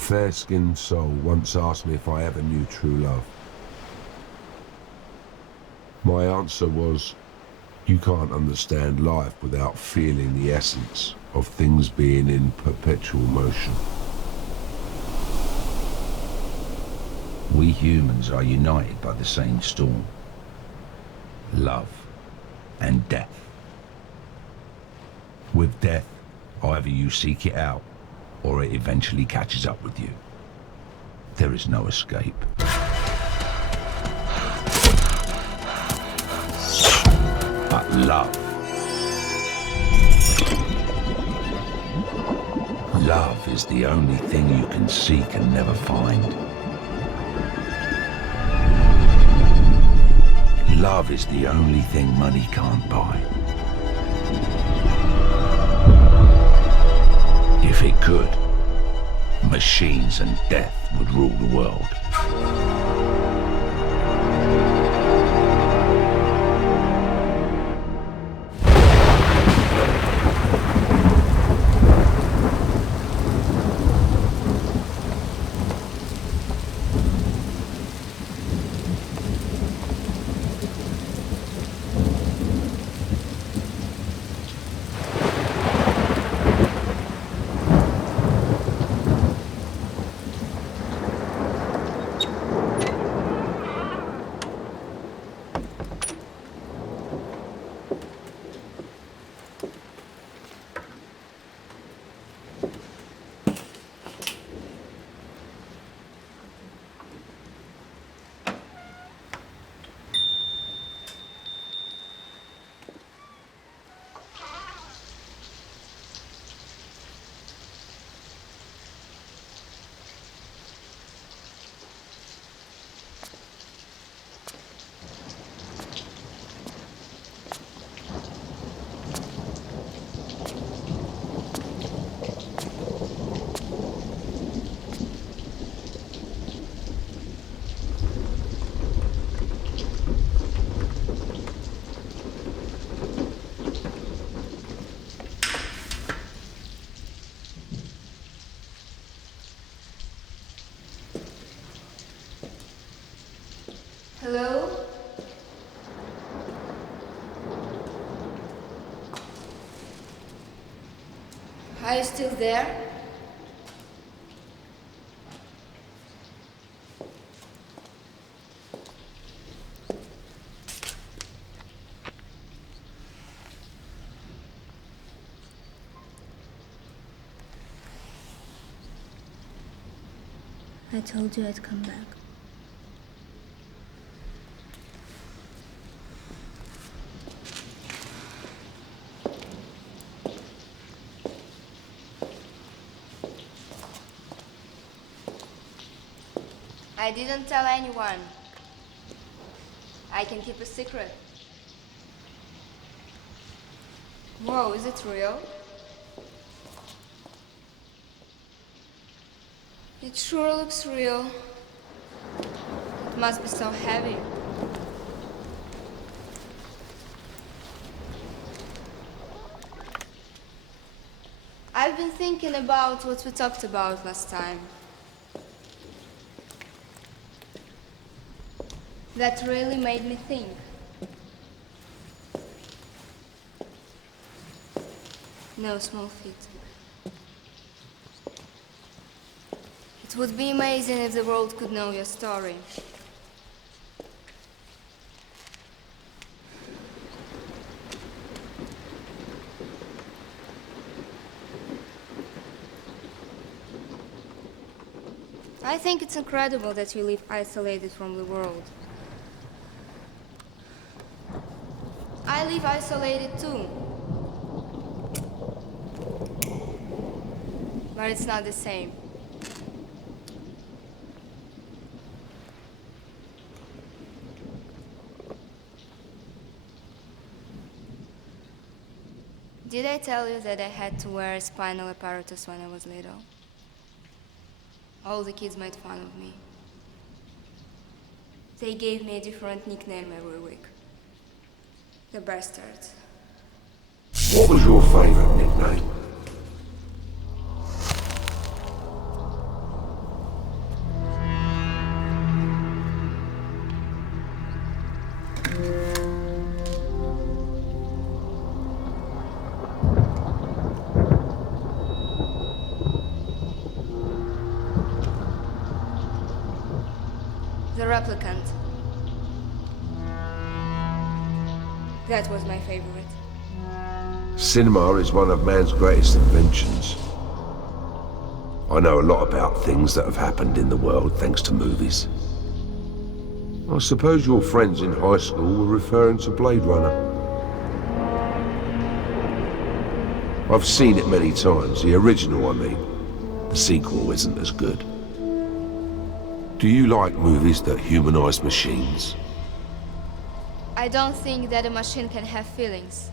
fair-skinned soul once asked me if I ever knew true love. My answer was, you can't understand life without feeling the essence of things being in perpetual motion. We humans are united by the same storm. Love and death. With death, either you seek it out, or it eventually catches up with you. There is no escape. But love. Love is the only thing you can seek and never find. Love is the only thing money can't buy. If it could, machines and death would rule the world. Hello? Are you still there? I told you I'd come back. I didn't tell anyone. I can keep a secret. Whoa, is it real? It sure looks real. It must be so heavy. I've been thinking about what we talked about last time. That really made me think. No small feat. It would be amazing if the world could know your story. I think it's incredible that you live isolated from the world. I live isolated too. But it's not the same. Did I tell you that I had to wear a spinal apparatus when I was little? All the kids made fun of me. They gave me a different nickname every week. The Bastards. What was your favorite nickname? replicant. That was my favorite. Cinema is one of man's greatest inventions. I know a lot about things that have happened in the world thanks to movies. I suppose your friends in high school were referring to Blade Runner. I've seen it many times, the original I mean. The sequel isn't as good. Do you like movies that humanize machines? I don't think that a machine can have feelings.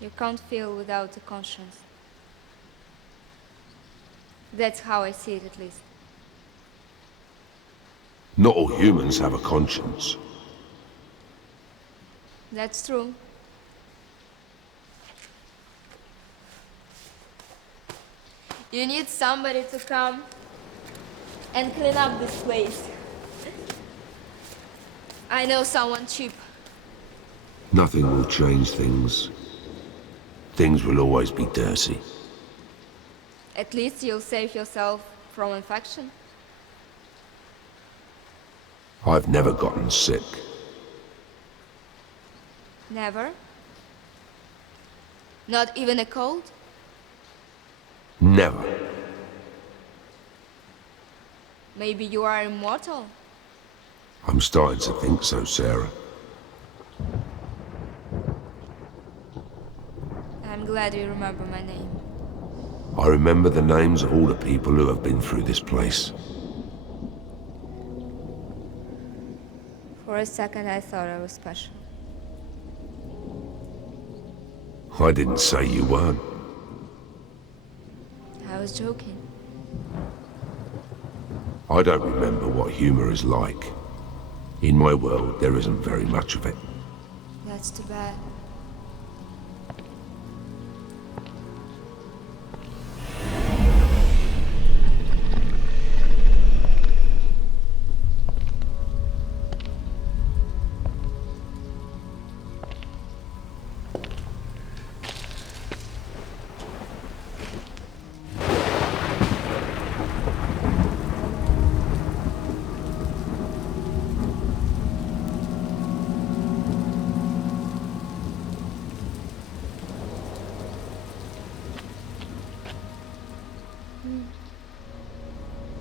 You can't feel without a conscience. That's how I see it, at least. Not all humans have a conscience. That's true. You need somebody to come and clean up this place. I know someone cheap. Nothing will change things. Things will always be dirty. At least you'll save yourself from infection. I've never gotten sick. Never? Not even a cold? Never. Maybe you are immortal? I'm starting to think so, Sarah. I'm glad you remember my name. I remember the names of all the people who have been through this place. For a second I thought I was special. I didn't say you weren't. I was joking. I don't remember what humor is like. In my world, there isn't very much of it. That's too bad.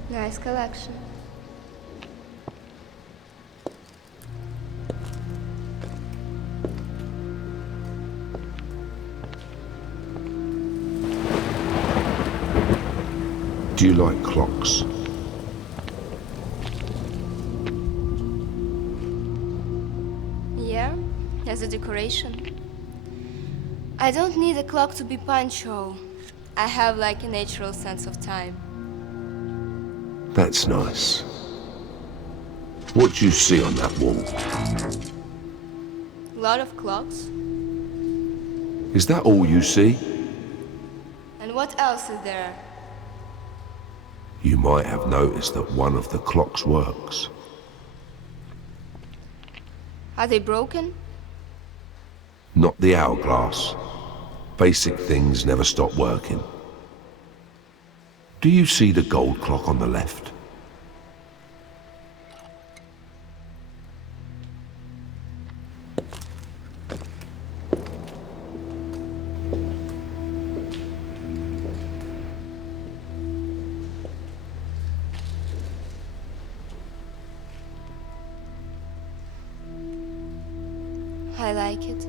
Nice collection. Do you like clocks? Yeah, as a decoration. I don't need a clock to be punctual. I have like a natural sense of time. That's nice. What do you see on that wall? A lot of clocks. Is that all you see? And what else is there? You might have noticed that one of the clocks works. Are they broken? Not the hourglass. Basic things never stop working. Do you see the gold clock on the left? I like it.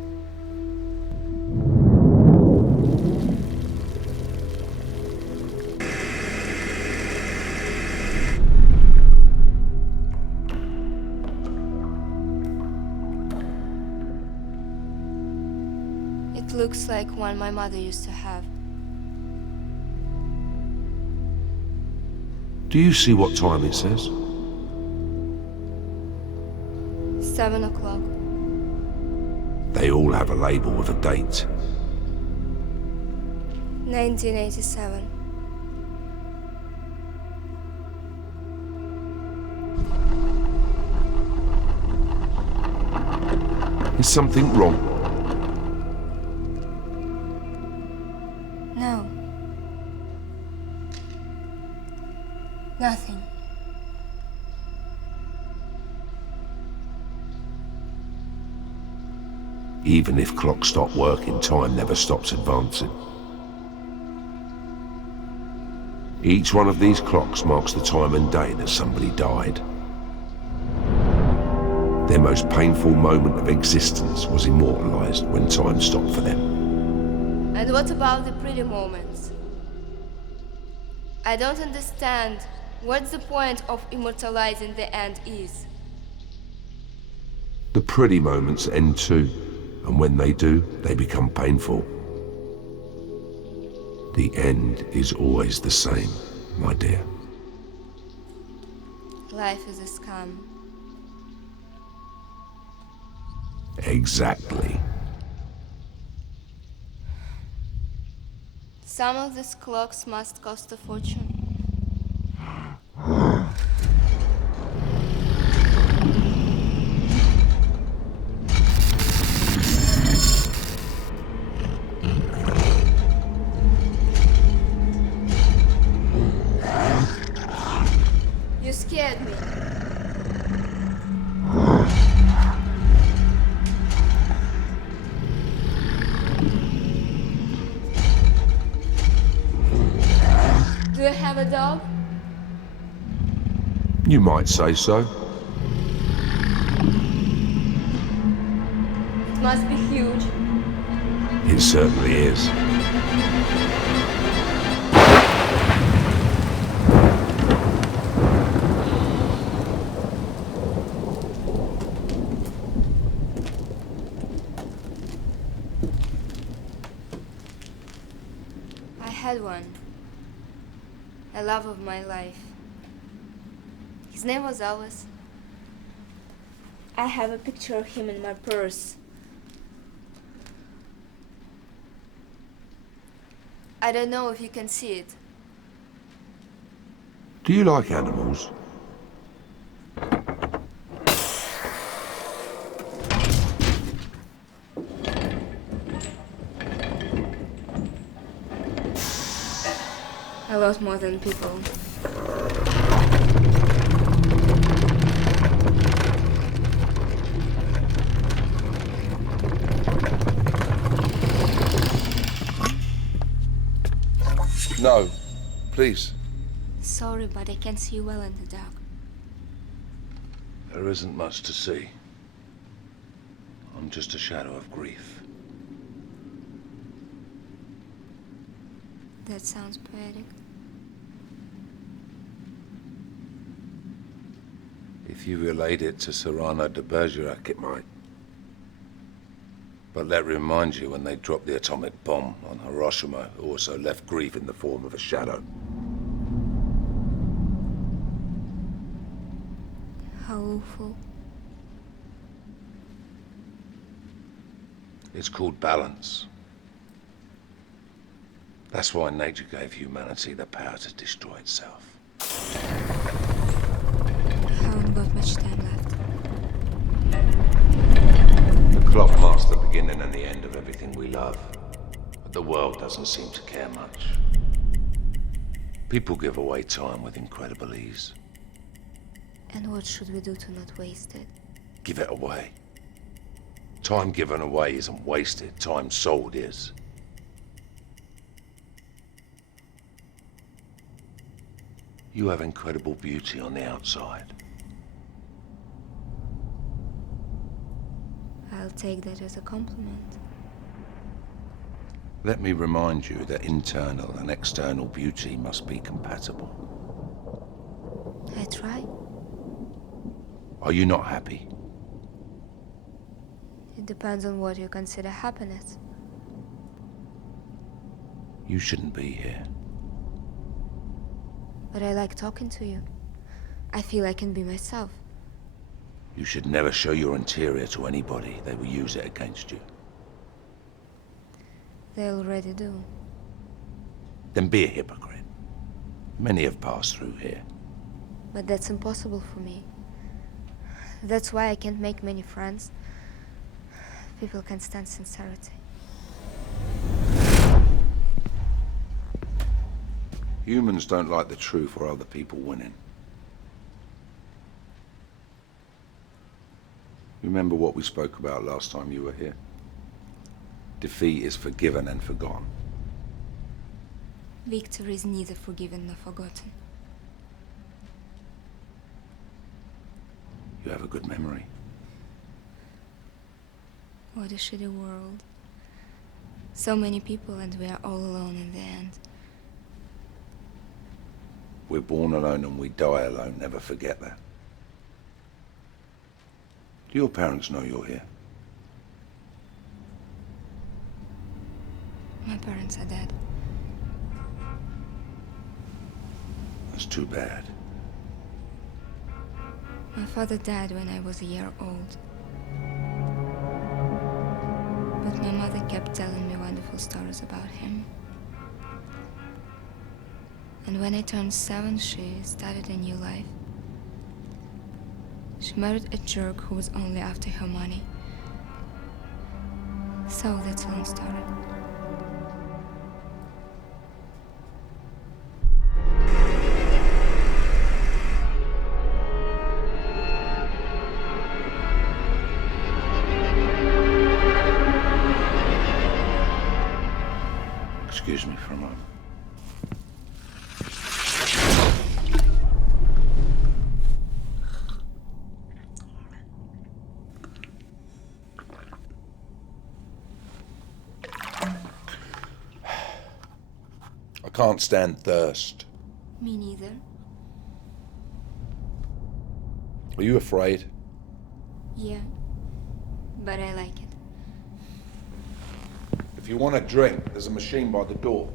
It looks like one my mother used to have. Do you see what time it says? 7 o'clock. They all have a label with a date. 1987. Is something wrong? No. Nothing. Even if clocks stop working, time never stops advancing. Each one of these clocks marks the time and day that somebody died. Their most painful moment of existence was immortalized when time stopped for them. And what about the pretty moments? I don't understand what the point of immortalizing the end is. The pretty moments end too, and when they do, they become painful. The end is always the same, my dear. Life is a scam. Exactly. Some of these clocks must cost a fortune. You scared me. Do you have a dog? You might say so. It must be huge. It certainly is. I had one. A love of my life. His name was Elvis. I have a picture of him in my purse. I don't know if you can see it. Do you like animals? A lot more than people. No, please. Sorry, but I can't see you well in the dark. There isn't much to see. I'm just a shadow of grief. That sounds poetic. If you relate it to Cyrano de Bergerac, it might. But let remind you, when they dropped the atomic bomb on Hiroshima, it also left grief in the form of a shadow. How awful. It's called balance. That's why nature gave humanity the power to destroy itself. I haven't got much time left. The clock marks the beginning and the end of everything we love. But the world doesn't seem to care much. People give away time with incredible ease. And what should we do to not waste it? Give it away. Time given away isn't wasted. Time sold is. You have incredible beauty on the outside. I'll take that as a compliment. Let me remind you that internal and external beauty must be compatible. I try. Are you not happy? It depends on what you consider happiness. You shouldn't be here. But I like talking to you. I feel I can be myself. You should never show your interior to anybody. They will use it against you. They already do. Then be a hypocrite. Many have passed through here. But that's impossible for me. That's why I can't make many friends. People can't stand sincerity. Humans don't like the truth or other people winning. Remember what we spoke about last time you were here? Defeat is forgiven and forgotten. Victory is neither forgiven nor forgotten. You have a good memory. What a shitty world. So many people and we are all alone in the end. We're born alone and we die alone. Never forget that. Do your parents know you're here? My parents are dead. That's too bad. My father died when I was a year old. But my mother kept telling me wonderful stories about him. And when I turned 7, she started a new life. She married a jerk who was only after her money. So that's a long story. Excuse me for a moment. I can't stand thirst. Me neither. Are you afraid? Yeah. But I like it. If you want a drink, there's a machine by the door.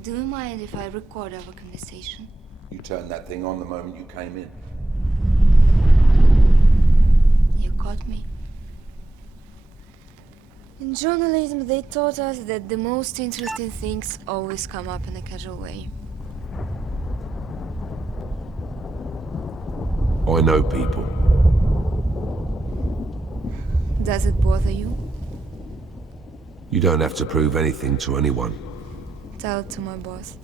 Do you mind if I record our conversation? You turned that thing on the moment you came in. You caught me. In journalism, they taught us that the most interesting things always come up in a casual way. I know people. Does it bother you? You don't have to prove anything to anyone. Tell it to my boss.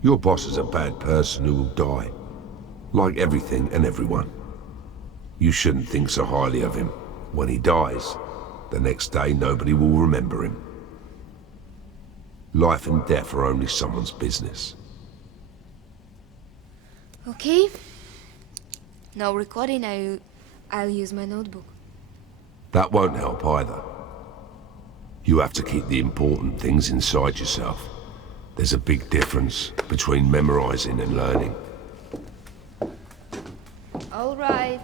Your boss is a bad person who will die. Like everything and everyone. You shouldn't think so highly of him. When he dies, the next day nobody will remember him. Life and death are only someone's business. Okay. No recording, I'll use my notebook. That won't help either. You have to keep the important things inside yourself. There's a big difference between memorizing and learning. All right.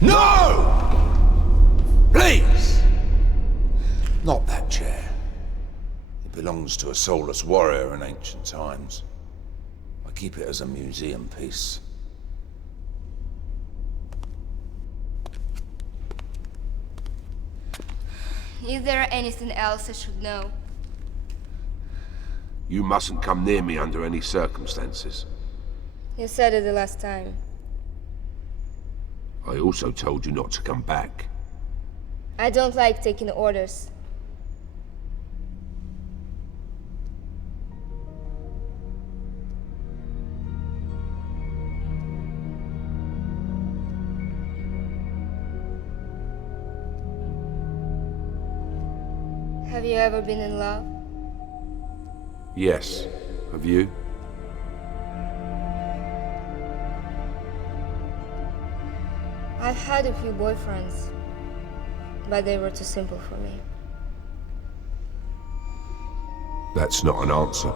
No! Please! Not that chair. It belongs to a soulless warrior in ancient times. I keep it as a museum piece. Is there anything else I should know? You mustn't come near me under any circumstances. You said it the last time. I also told you not to come back. I don't like taking orders. Have you ever been in love? Yes. Have you? I've had a few boyfriends, but they were too simple for me. That's not an answer.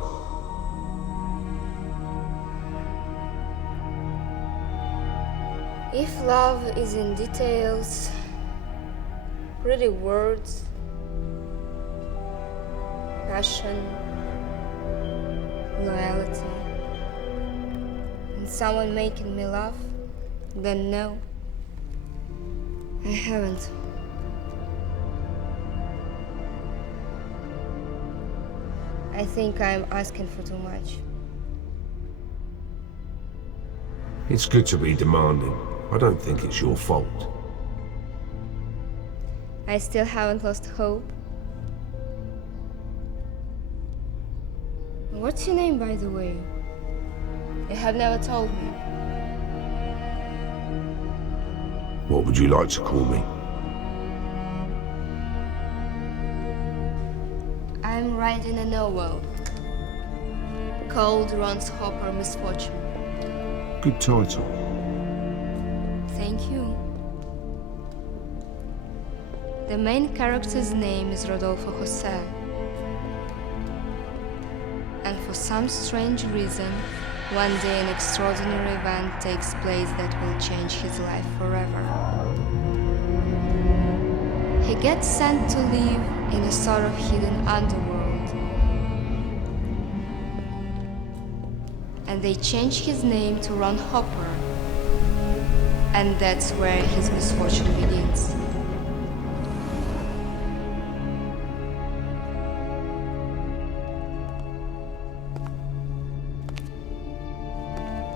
If love is in details, pretty words, passion, loyalty, and someone making me laugh, then no, I haven't. I think I'm asking for too much. It's good to be demanding. I don't think it's your fault. I still haven't lost hope. What's your name, by the way? You have never told me. What would you like to call me? I'm writing a novel called Ron's Hopper Misfortune. Good title. Thank you. The main character's name is Rodolfo Jose. And for some strange reason, one day an extraordinary event takes place that will change his life forever. He gets sent to live in a sort of hidden underworld. And they change his name to Ron Hopper. And that's where his misfortune begins.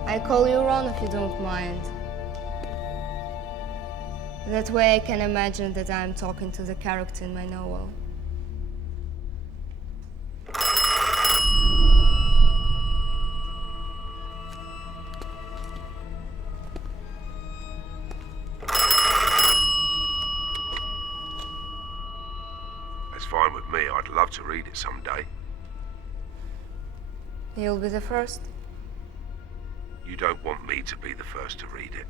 I call you Ron if you don't mind. That way I can imagine that I'm talking to the character in my novel. That's fine with me. I'd love to read it someday. You'll be the first. You don't want me to be the first to read it.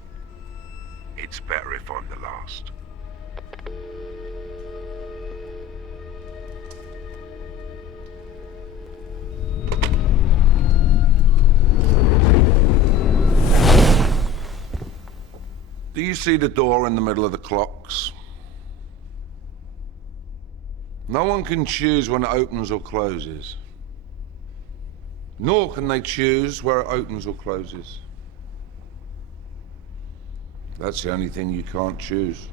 It's better if I'm the last. Do you see the door in the middle of the clocks? No one can choose when it opens or closes. Nor can they choose where it opens or closes. That's the only thing you can't choose.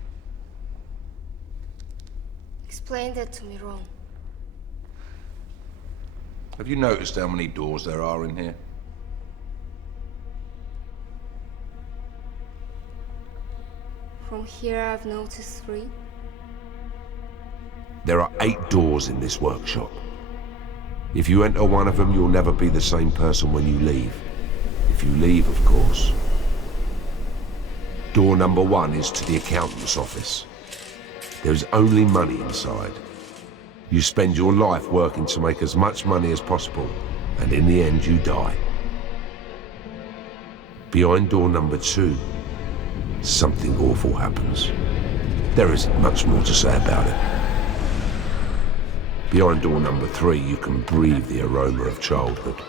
Explain that to me, Ron. Have you noticed how many doors there are in here? From here I've noticed 3. There are 8 doors in this workshop. If you enter one of them, you'll never be the same person when you leave. If you leave, of course. Door number 1 is to the accountant's office. There's only money inside. You spend your life working to make as much money as possible, and in the end you die. Behind door number 2, something awful happens. There isn't much more to say about it. Behind door number 3, you can breathe the aroma of childhood.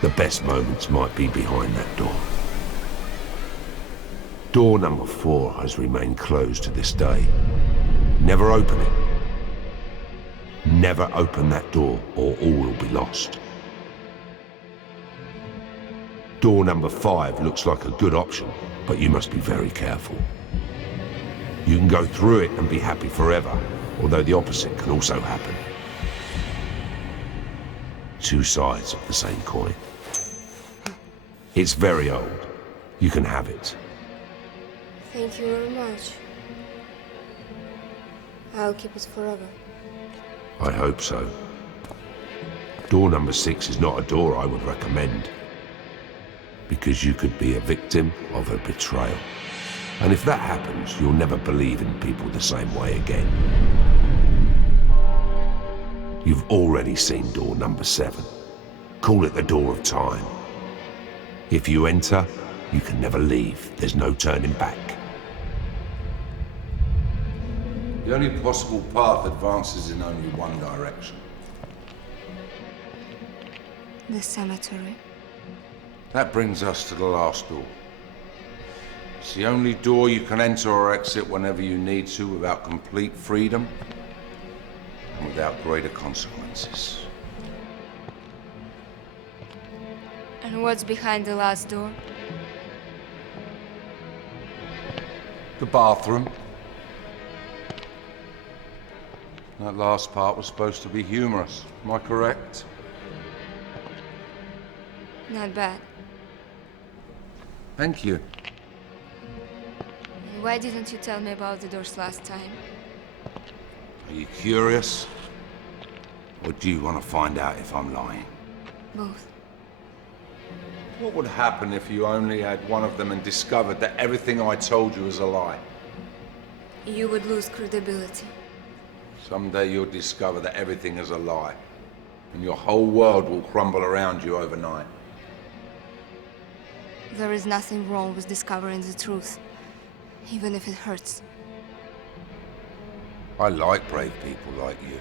The best moments might be behind that door. Door number 4 has remained closed to this day. Never open it. Never open that door, or all will be lost. Door number 5 looks like a good option, but you must be very careful. You can go through it and be happy forever, although the opposite can also happen. 2 sides of the same coin. It's very old. You can have it. Thank you very much. I'll keep it forever. I hope so. Door number 6 is not a door I would recommend, because you could be a victim of a betrayal. And if that happens, you'll never believe in people the same way again. You've already seen door number 7. Call it the door of time. If you enter, you can never leave. There's no turning back. The only possible path advances in only one direction. The cemetery. That brings us to the last door. It's the only door you can enter or exit whenever you need to without complete freedom and without greater consequences. And what's behind the last door? The bathroom. That last part was supposed to be humorous. Am I correct? Not bad. Thank you. Why didn't you tell me about the doors last time? Are you curious? Or do you want to find out if I'm lying? Both. What would happen if you only had one of them and discovered that everything I told you was a lie? You would lose credibility. Someday you'll discover that everything is a lie, and your whole world will crumble around you overnight. There is nothing wrong with discovering the truth, even if it hurts. I like brave people like you.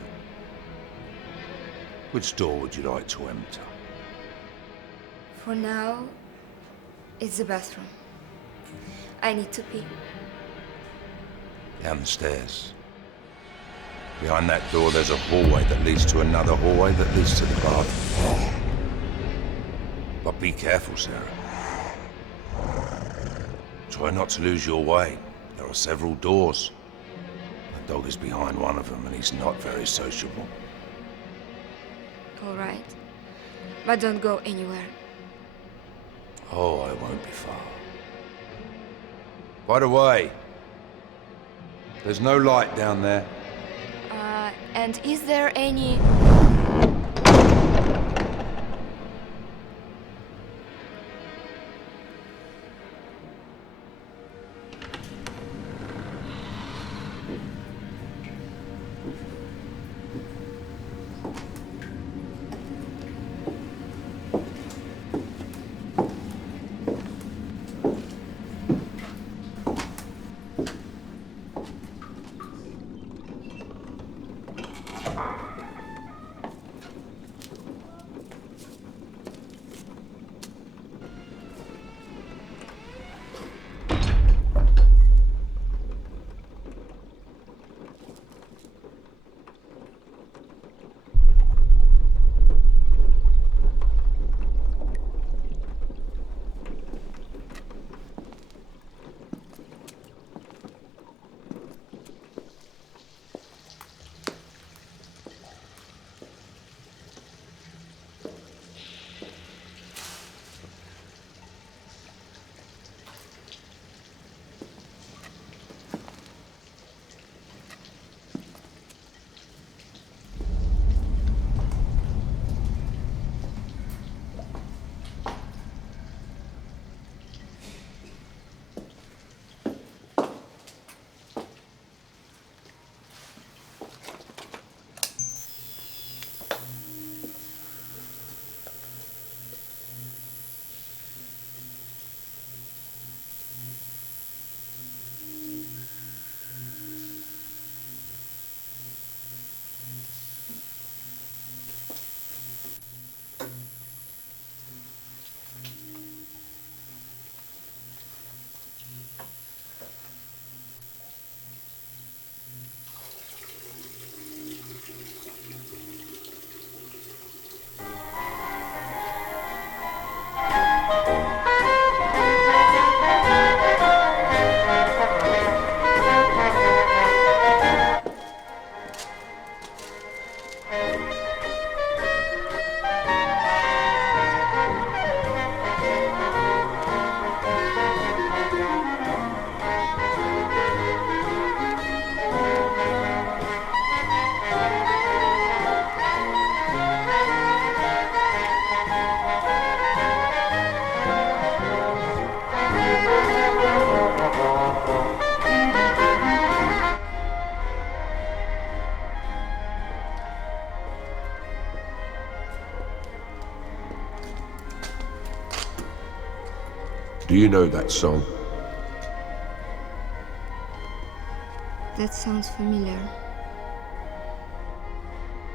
Which door would you like to enter? For now, it's the bathroom. I need to pee. Down the stairs. Behind that door, there's a hallway that leads to another hallway that leads to the bathroom. But be careful, Sarah. Try not to lose your way. There are several doors. The dog is behind one of them, and he's not very sociable. All right. But don't go anywhere. Oh, I won't be far. By the way, there's no light down there. And is there any... Do you know that song? That sounds familiar.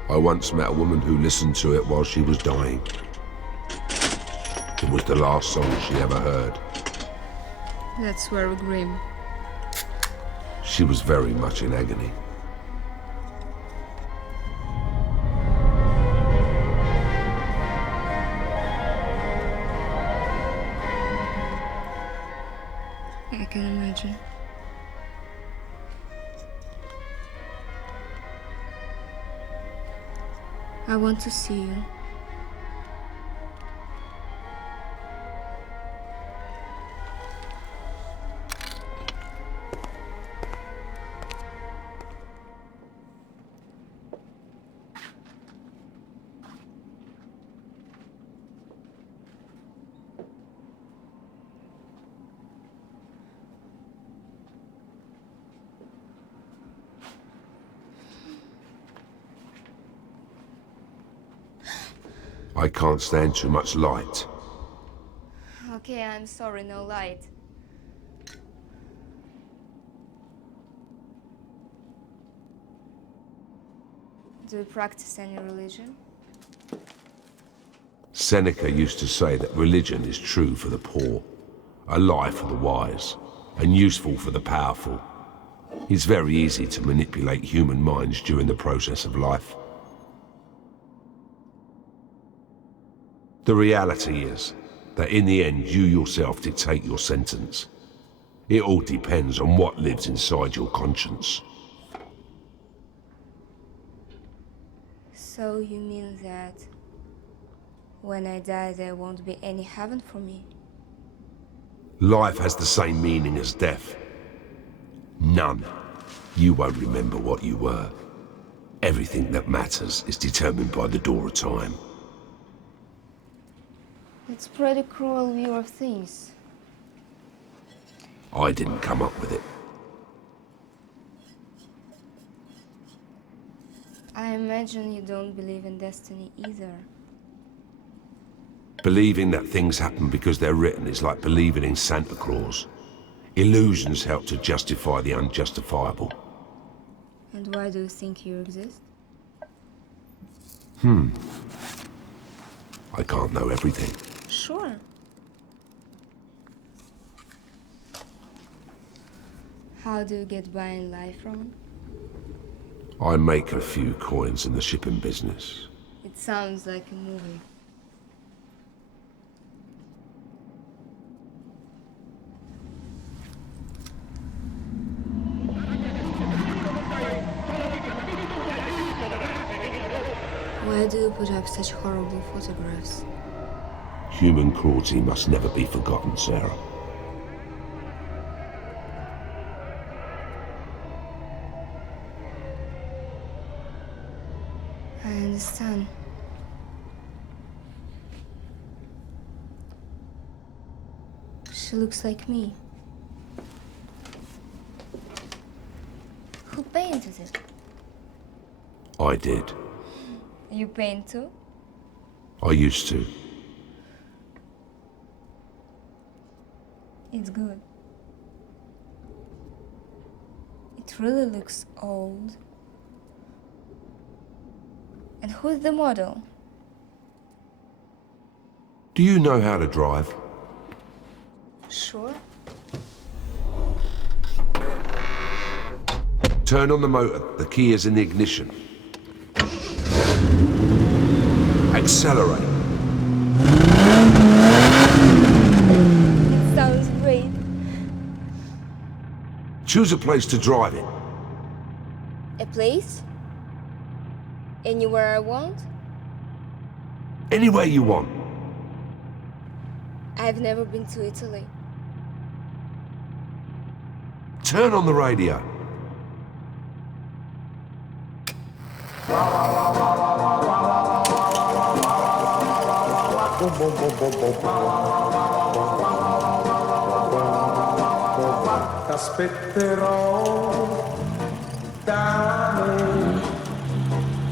I once met a woman who listened to it while she was dying. It was the last song she ever heard. That's very grim. She was very much in agony. I can imagine. I want to see you. I can't stand too much light. Okay, I'm sorry, no light. Do you practice any religion? Seneca used to say that religion is true for the poor, a lie for the wise, and useful for the powerful. It's very easy to manipulate human minds during the process of life. The reality is that in the end, you yourself dictate your sentence. It all depends on what lives inside your conscience. So you mean that when I die there won't be any heaven for me? Life has the same meaning as death. None. You won't remember what you were. Everything that matters is determined by the door of time. It's a pretty cruel view of things. I didn't come up with it. I imagine you don't believe in destiny either. Believing that things happen because they're written is like believing in Santa Claus. Illusions help to justify the unjustifiable. And why do you think you exist? I can't know everything. Sure. How do you get by in life, Ron? I make a few coins in the shipping business. It sounds like a movie. Why do you put up such horrible photographs? Human cruelty must never be forgotten, Sarah. I understand. She looks like me. Who painted it? I did. You paint too? I used to. It's good. It really looks old. And who's the model? Do you know how to drive? Sure. Turn on the motor. The key is in the ignition. Accelerate. It sounds great. Choose a place to drive it. A place? Anywhere I want? Anywhere you want. I've never been to Italy. Turn on the radio. T'aspetterò da me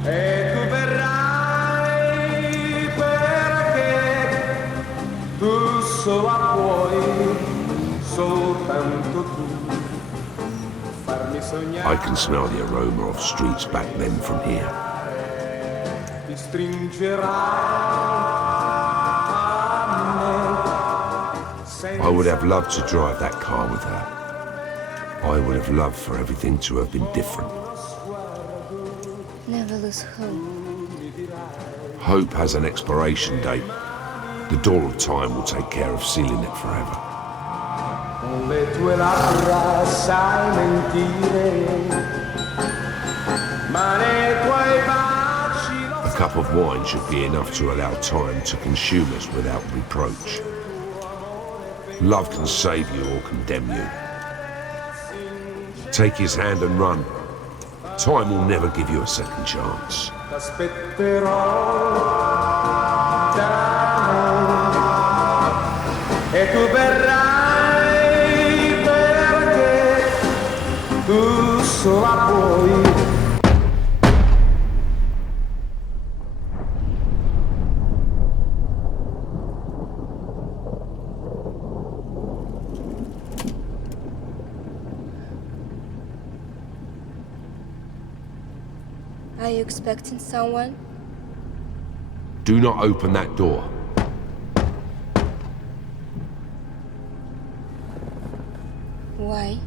e tu verrai perché tu sola puoi, soltanto tu, farmi sognare. I can smell the aroma of streets back then from here. Ti stringerai I would have loved to drive that car with her. I would have loved for everything to have been different. Never lose hope. Hope has an expiration date. The door of time will take care of sealing it forever. Con le tue labbra sai mentire, ma nei tuoi baci lo A cup of wine should be enough to allow time to consume us without reproach. Love can save you or condemn you. Take his hand and run. Time will never give you a second chance. t'aspetterò da me e tu verrai perché tu sola puoi. Are you expecting someone? Do not open that door. Why?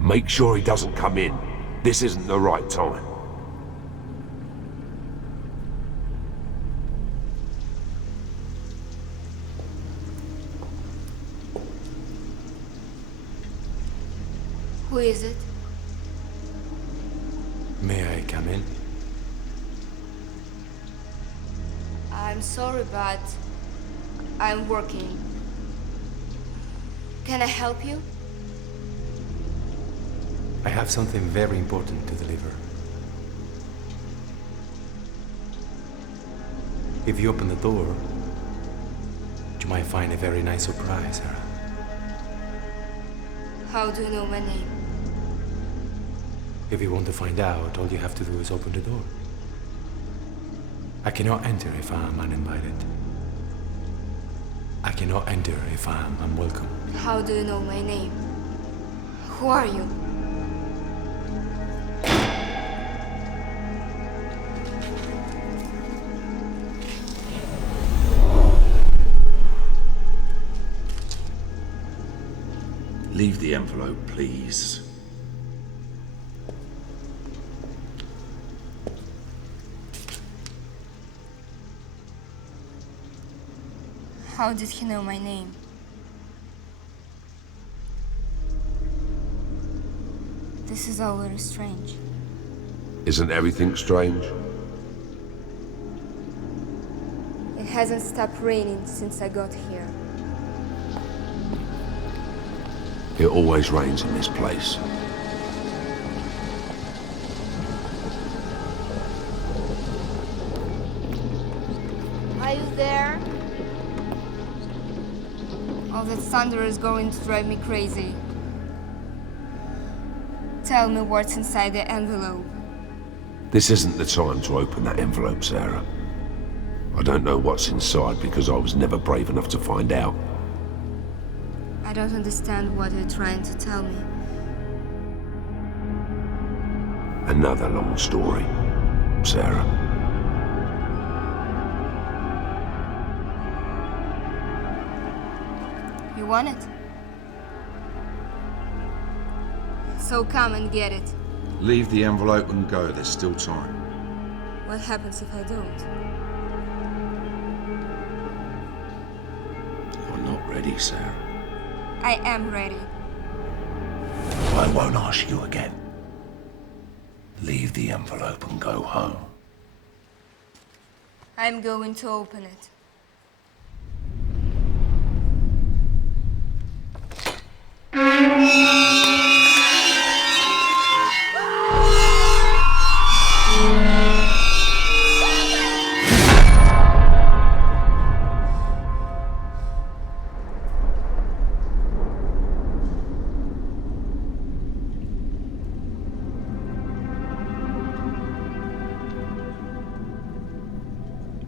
Make sure he doesn't come in. This isn't the right time. Who is it? May I come in? I'm sorry, but I'm working. Can I help you? I have something very important to deliver. If you open the door, you might find a very nice surprise, Sarah. How do you know my name? If you want to find out, all you have to do is open the door. I cannot enter if I'm uninvited. I cannot enter if I'm unwelcome. How do you know my name? Who are you? Leave the envelope, please. How did he know my name? This is all very strange. Isn't everything strange? It hasn't stopped raining since I got here. It always rains in this place. Are you there? All that thunder is going to drive me crazy. Tell me what's inside the envelope. This isn't the time to open that envelope, Sarah. I don't know what's inside because I was never brave enough to find out. I don't understand what you're trying to tell me. Another long story, Sarah. You want it? So come and get it. Leave the envelope and go. There's still time. What happens if I don't? You're not ready, Sarah. I am ready. I won't ask you again. Leave the envelope and go home. I'm going to open it.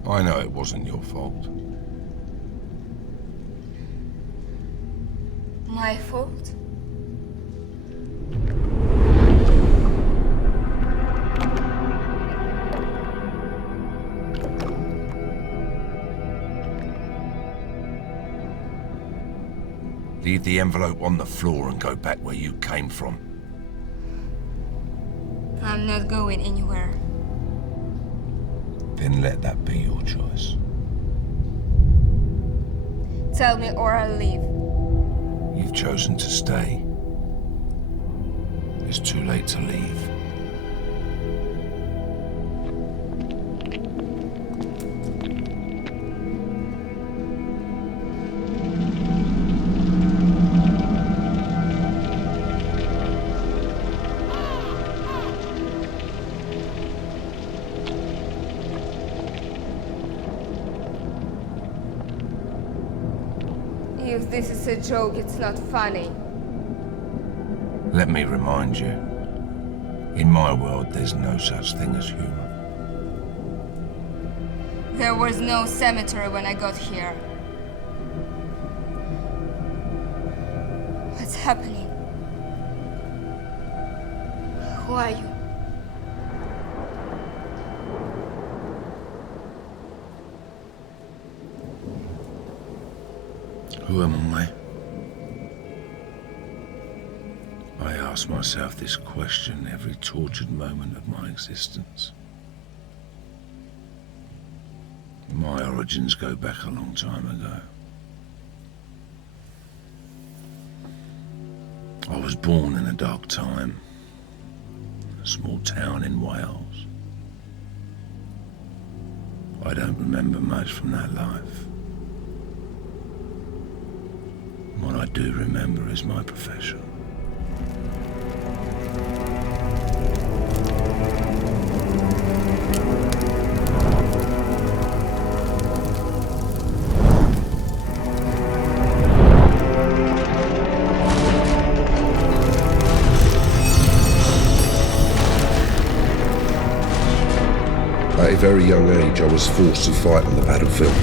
I know it wasn't your fault. My fault? Leave the envelope on the floor and go back where you came from. I'm not going anywhere. Then let that be your choice. Tell me or I'll leave. You've chosen to stay. It's too late to leave. If this is a joke, it's not funny. Let me remind you, in my world, there's no such thing as humor. There was no cemetery when I got here. What's happening? Who are you? Who am I? I ask myself this question every tortured moment of my existence. My origins go back a long time ago. I was born in a dark time, a small town in Wales. I don't remember much from that life. What I do remember is my profession. At a very young age, I was forced to fight on the battlefield.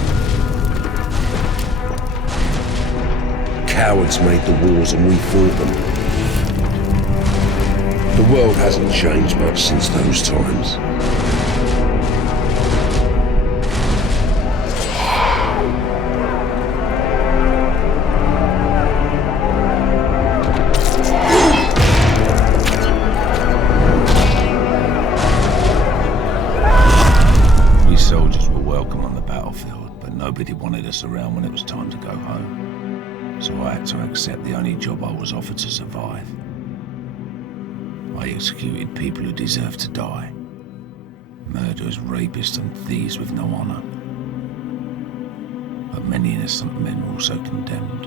Cowards made the wars and we fought them. The world hasn't changed much since those times. Soldiers were welcome on the battlefield, but nobody wanted us around when it was time to go home. So I had to accept the only job I was offered to survive. I executed people who deserved to die. Murderers, rapists and thieves with no honor. But many innocent men were also condemned.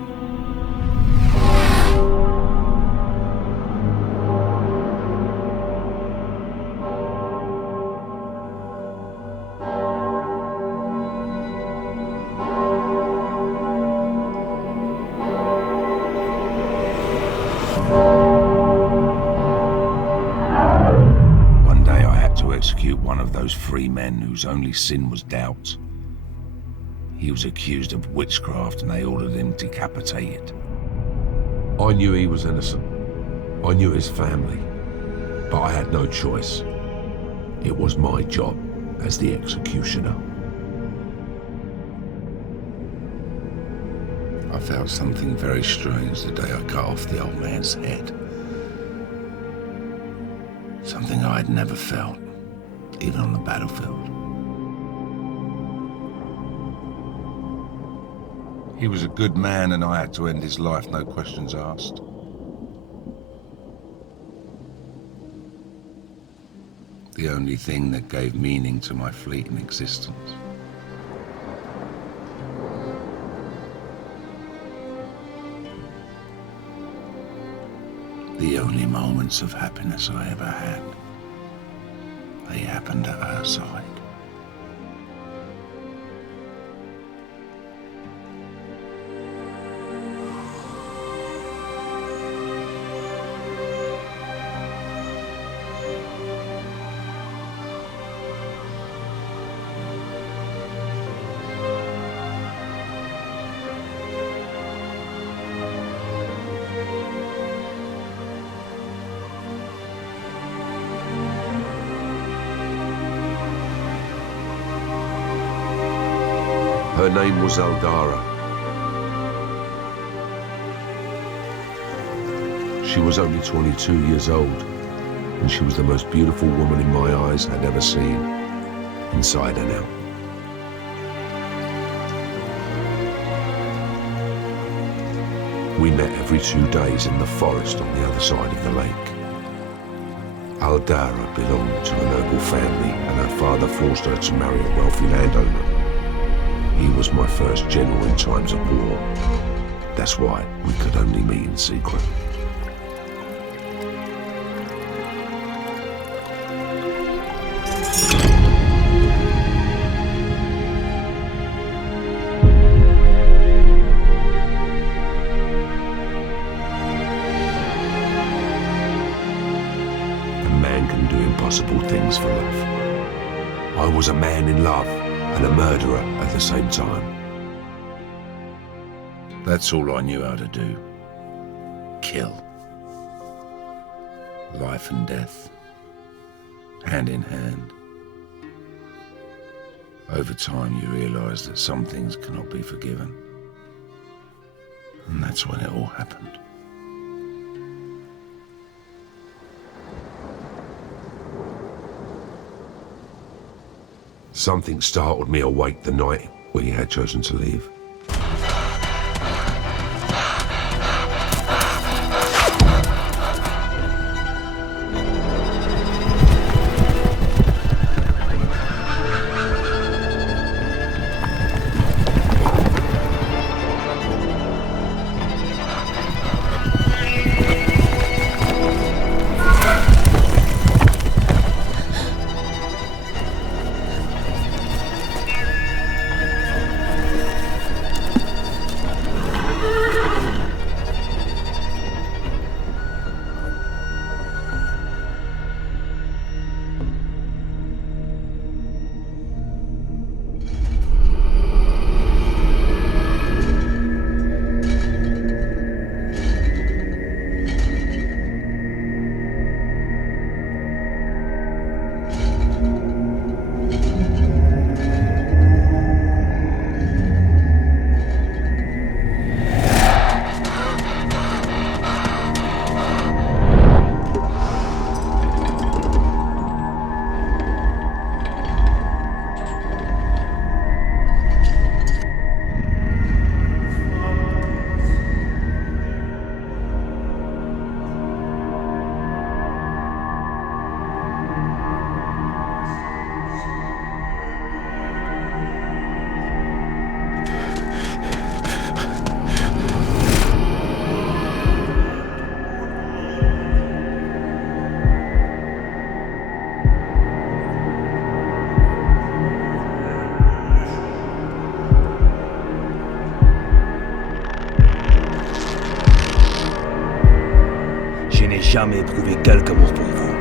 Execute one of those free men whose only sin was doubt. He was accused of witchcraft and they ordered him decapitated. I knew he was innocent. I knew his family. But I had no choice. It was my job as the executioner. I felt something very strange the day I cut off the old man's head. Something I had never felt, even on the battlefield. He was a good man and I had to end his life, no questions asked. The only thing that gave meaning to my fleeting existence. The only moments of happiness I ever had. They happened at her side. Her name was Aldara. She was only 22 years old, and she was the most beautiful woman in my eyes I'd ever seen, inside and out. We met every 2 days in the forest on the other side of the lake. Aldara belonged to a noble family, and her father forced her to marry a wealthy landowner. He was my first general in times of war. That's why we could only meet in secret. A man can do impossible things for love. I was a man in love and a murderer at the same time. That's all I knew how to do. Kill. Life and death. Hand in hand. Over time you realize that some things cannot be forgiven. And that's when it all happened. Something startled me awake the night we had chosen to leave. Je n'ai jamais éprouvé quelque amour pour vous.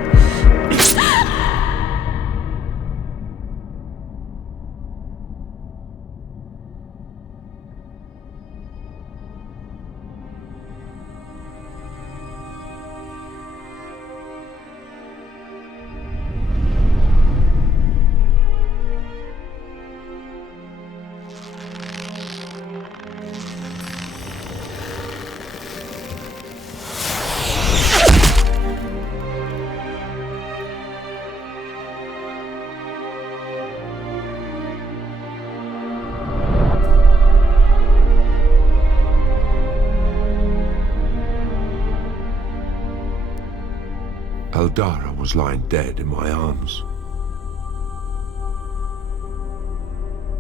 Eldara was lying dead in my arms.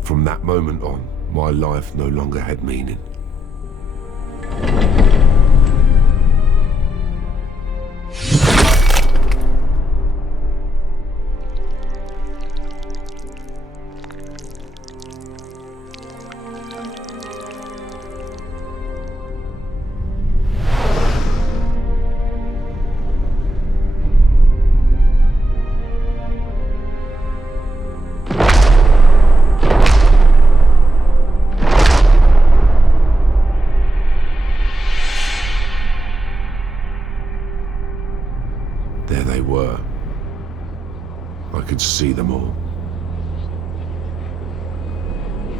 From that moment on, my life no longer had meaning. There they were. I could see them all.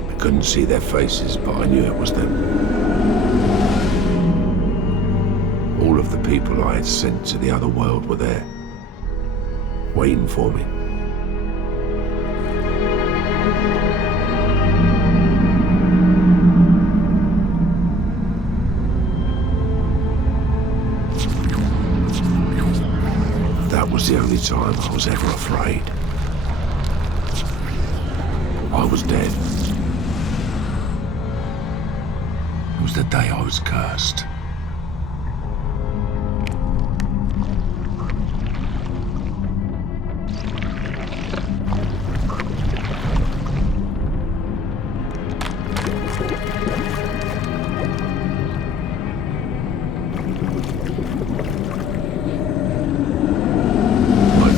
I couldn't see their faces, but I knew it was them. All of the people I had sent to the other world were there, waiting for me. That was the only time I was ever afraid. I was dead. It was the day I was cursed.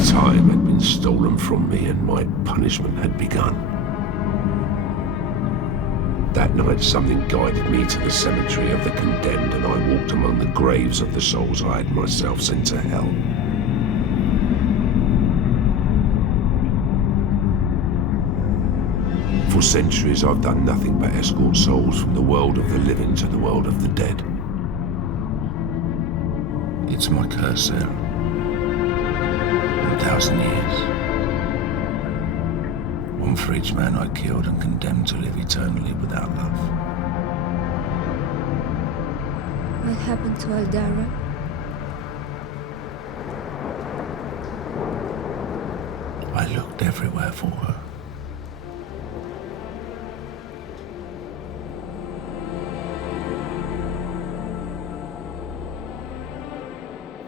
Time had been stolen from me and my punishment had begun. That night something guided me to the cemetery of the condemned and I walked among the graves of the souls I had myself sent to hell. For For centuries, I've done nothing but escort souls from the world of the living to the world of the dead. It's my curse, Sarah. 1,000 years. One for each man I killed and condemned to live eternally without love. What happened to Aldara? I looked everywhere for her.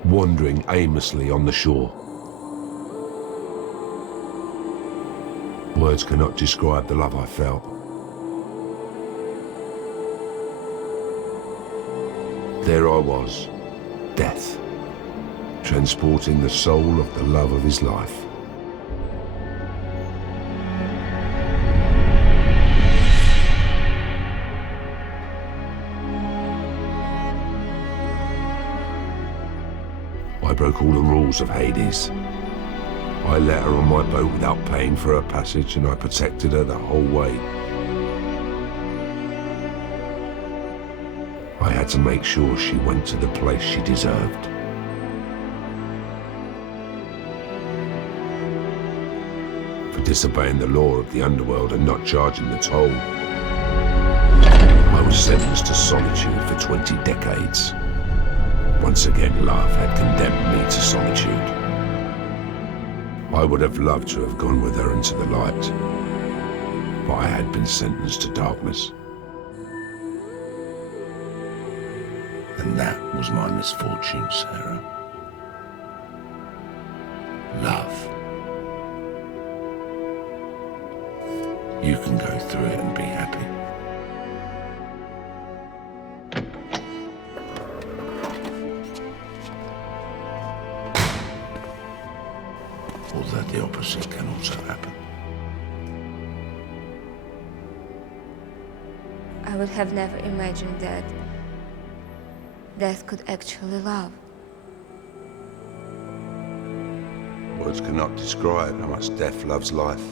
Wandering aimlessly on the shore. Words cannot describe the love I felt. There I was, Death, transporting the soul of the love of his life. I broke all the rules of Hades. I let her on my boat without paying for her passage, and I protected her the whole way. I had to make sure she went to the place she deserved. For disobeying the law of the underworld and not charging the toll, I was sentenced to solitude for 20 decades. Once again, love had condemned me to solitude. I would have loved to have gone with her into the light, but I had been sentenced to darkness. And that was my misfortune, Sarah. Love. You can go through it and be happy. Although the opposite can also happen. I would have never imagined that death could actually love. Words cannot describe how much death loves life.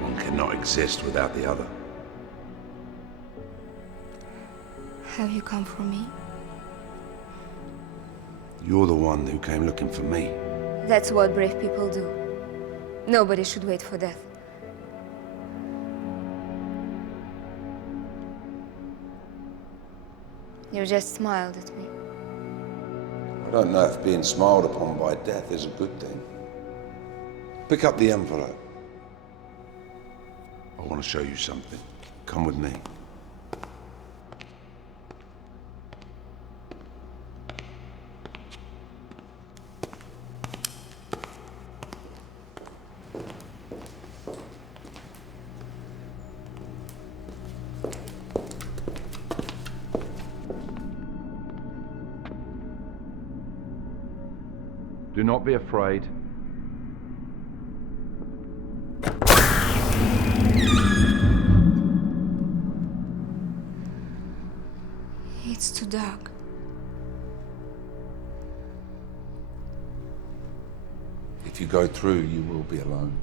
One cannot exist without the other. Have you come for me? You're the one who came looking for me. That's what brave people do. Nobody should wait for death. You just smiled at me. I don't know if being smiled upon by death is a good thing. Pick up the envelope. I want to show you something. Come with me. Do not be afraid. It's too dark. If you go through, you will be alone.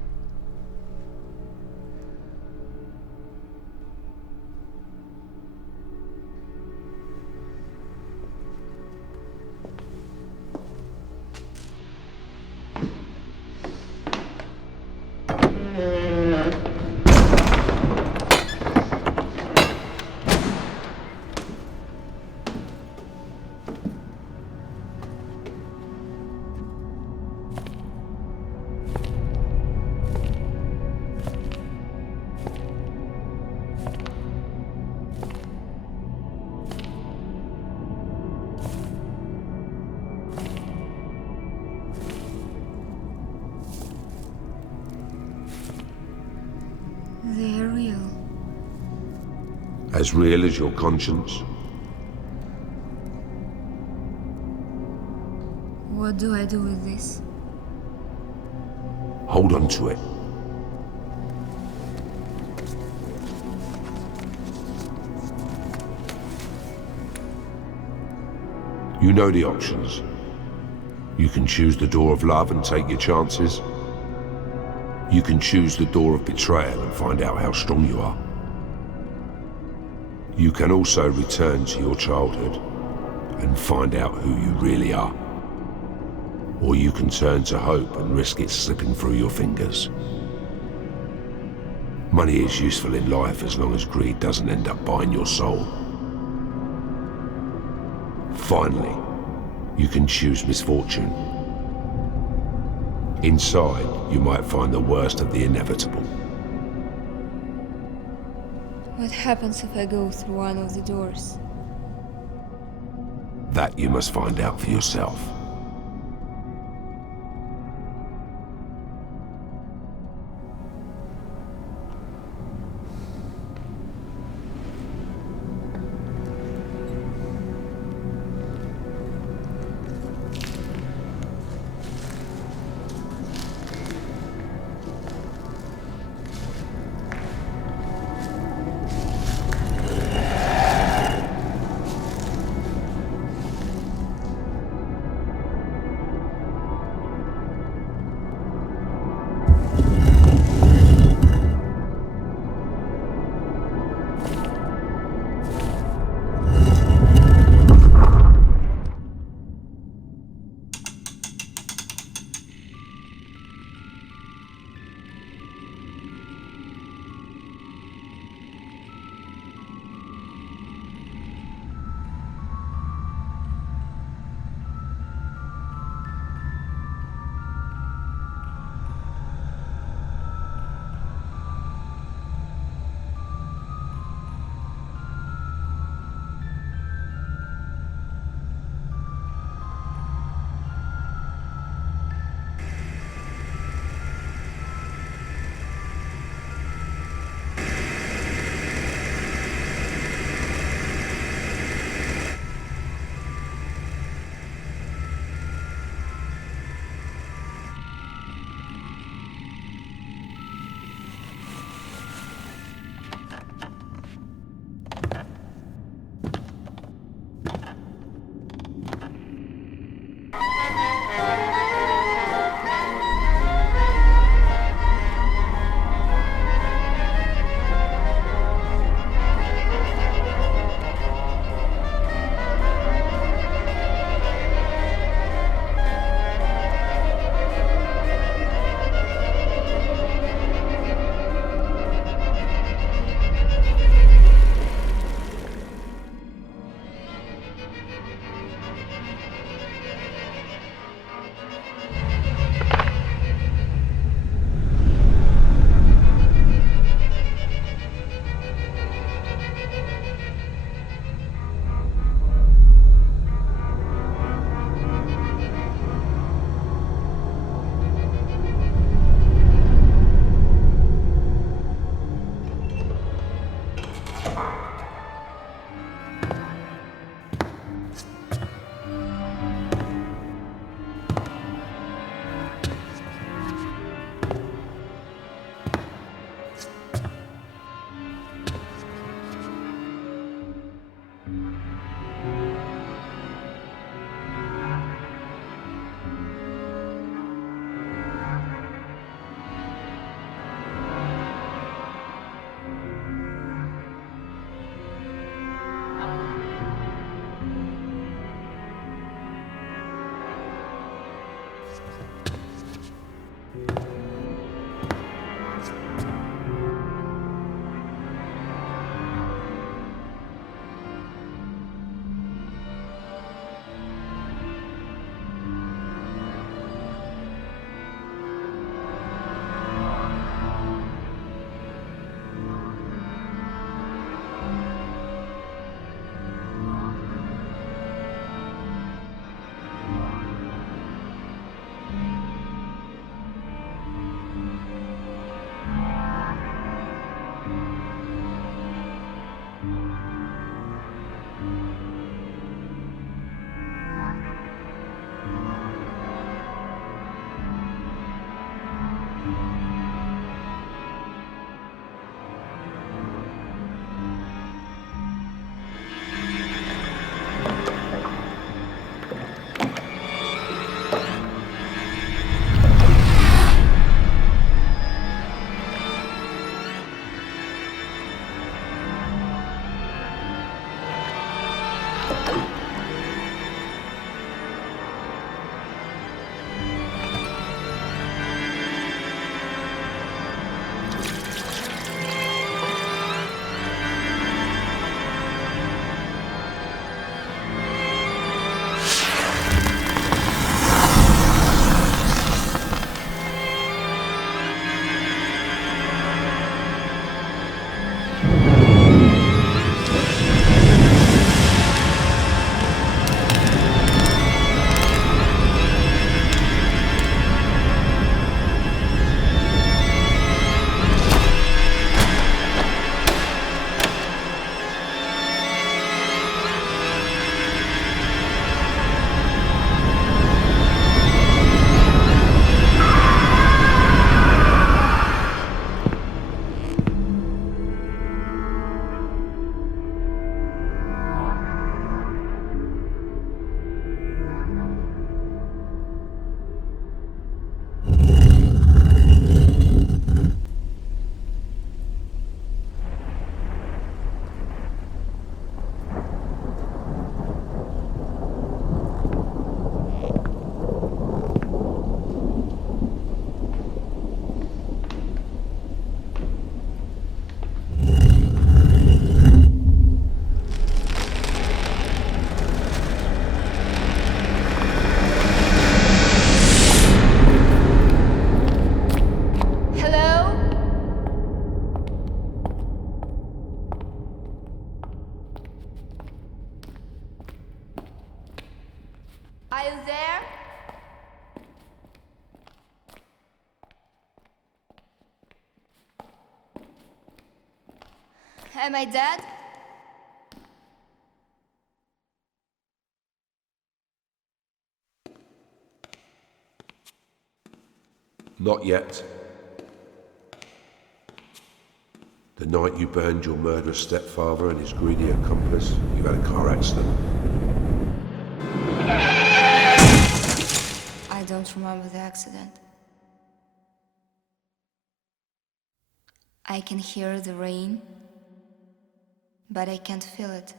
They're real. As real as your conscience. What do I do with this? Hold on to it. You know the options. You can choose the door of love and take your chances, You can choose the door of betrayal and find out how strong you are. You can also return to your childhood and find out who you really are. Or you can turn to hope and risk it slipping through your fingers. Money is useful in life as long as greed doesn't end up buying your soul. Finally, you can choose misfortune. Inside, you might find the worst of the inevitable. What happens if I go through one of the doors? That you must find out for yourself. there? Am I dead? Not yet. The night you burned your murderous stepfather and his greedy accomplice, you had a car accident. I don't remember the accident. I can hear the rain, but I can't feel it.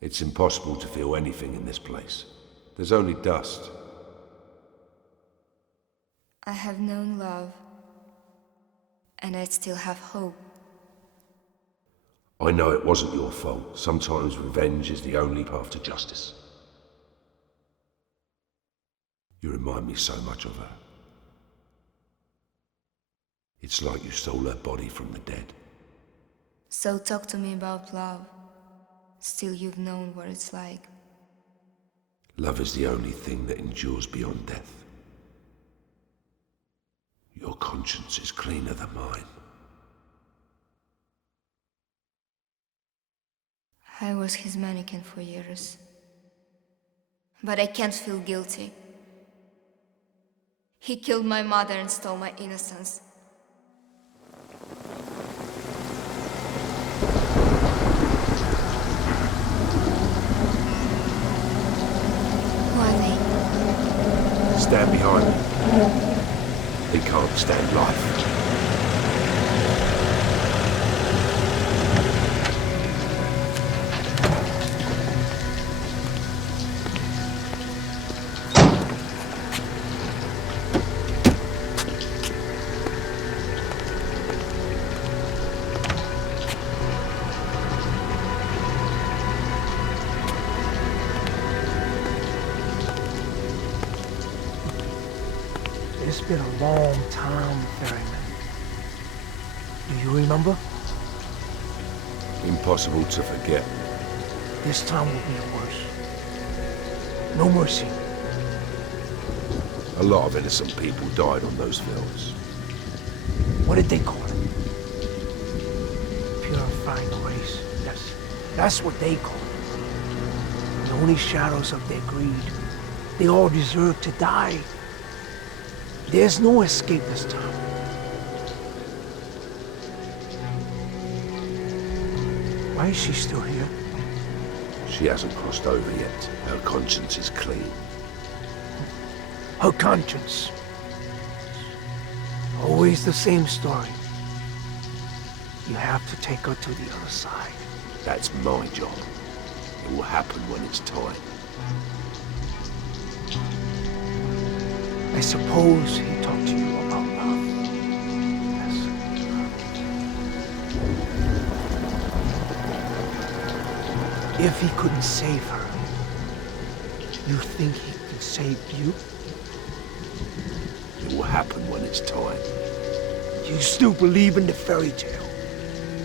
It's impossible to feel anything in this place. There's only dust. I have known love, and I still have hope. I know it wasn't your fault. Sometimes revenge is the only path to justice. You remind me so much of her. It's like you stole her body from the dead. So talk to me about love. Still, you've known what it's like. Love is the only thing that endures beyond death. Your conscience is cleaner than mine. I was his mannequin for years. But I can't feel guilty. He killed my mother and stole my innocence. Who are they? Stand behind me. They can't stand life. It's been a long time, Ferryman. Do you remember? Impossible to forget. This time will be worse. No mercy. A lot of innocent people died on those fields. What did they call it? Purifying the race. Yes, that's what they call it. The only shadows of their greed. They all deserve to die. There's no escape this time. Why is she still here? She hasn't crossed over yet. Her conscience is clean. Her conscience. Always the same story. You have to take her to the other side. That's my job. It will happen when it's time. I suppose he talked to you about love. Yes. If he couldn't save her, you think he can save you? It will happen when it's time. You still believe in the fairy tale.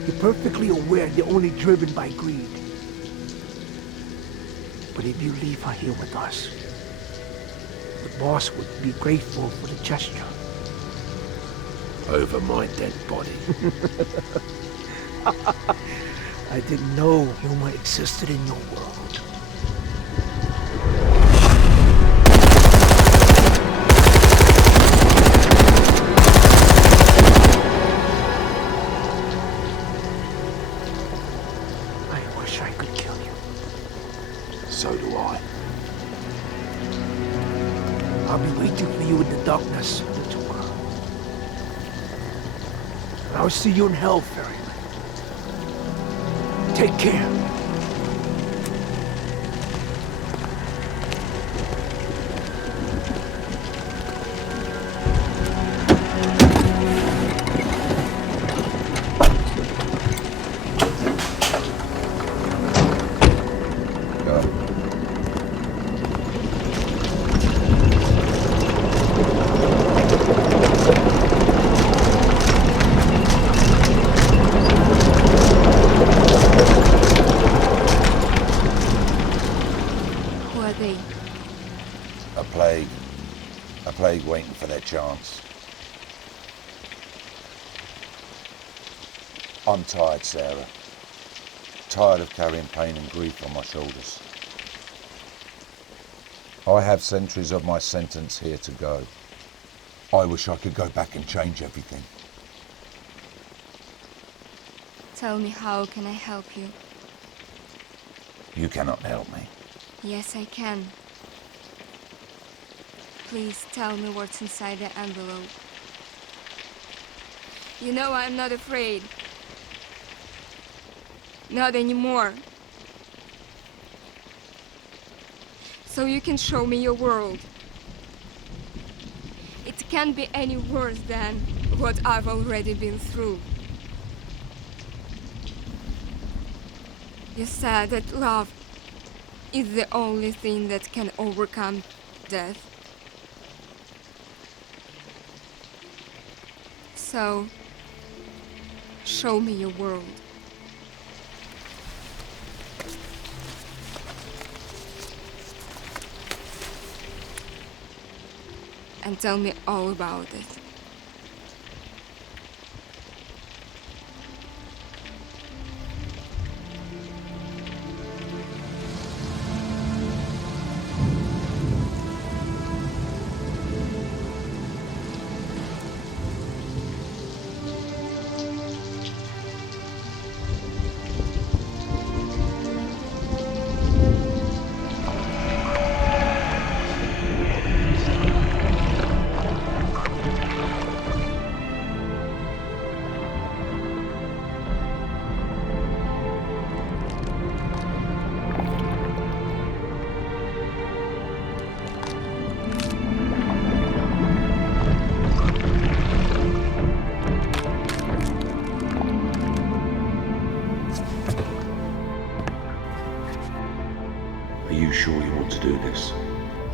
You're perfectly aware you're only driven by greed. But if you leave her here with us, the boss would be grateful for the gesture. Over my dead body. I didn't know humor existed in your world. I wish I could kill you. So do I. I'll be waiting for you in the darkness, little girl. And I'll see you in hell, Ferryman. Take care. A plague. A plague waiting for their chance. I'm tired, Sarah. Tired of carrying pain and grief on my shoulders. I have centuries of my sentence here to go. I wish I could go back and change everything. Tell me, how can I help you? You cannot help me. Yes, I can. Please tell me what's inside the envelope. You know I'm not afraid. Not anymore. So you can show me your world. It can't be any worse than what I've already been through. You said that love is the only thing that can overcome death. So, show me your world. And tell me all about it. Are you sure you want to do this?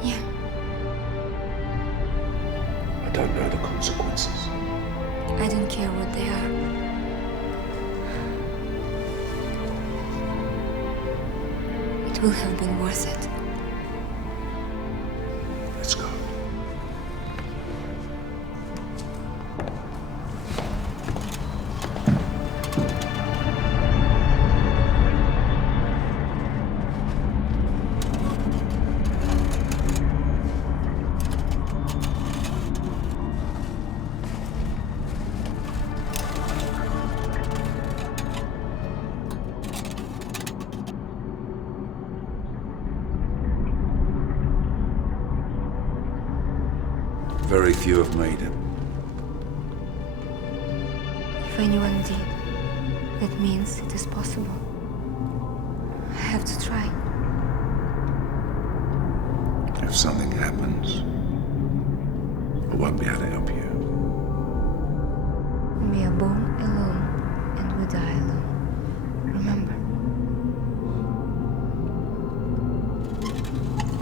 Yeah. I don't know the consequences. I don't care what they are. It will have been worth it. Let's go. Very few have made it. If anyone did, that means it is possible. I have to try. If something happens, I won't be able to help you. We are born alone and we die alone. Remember?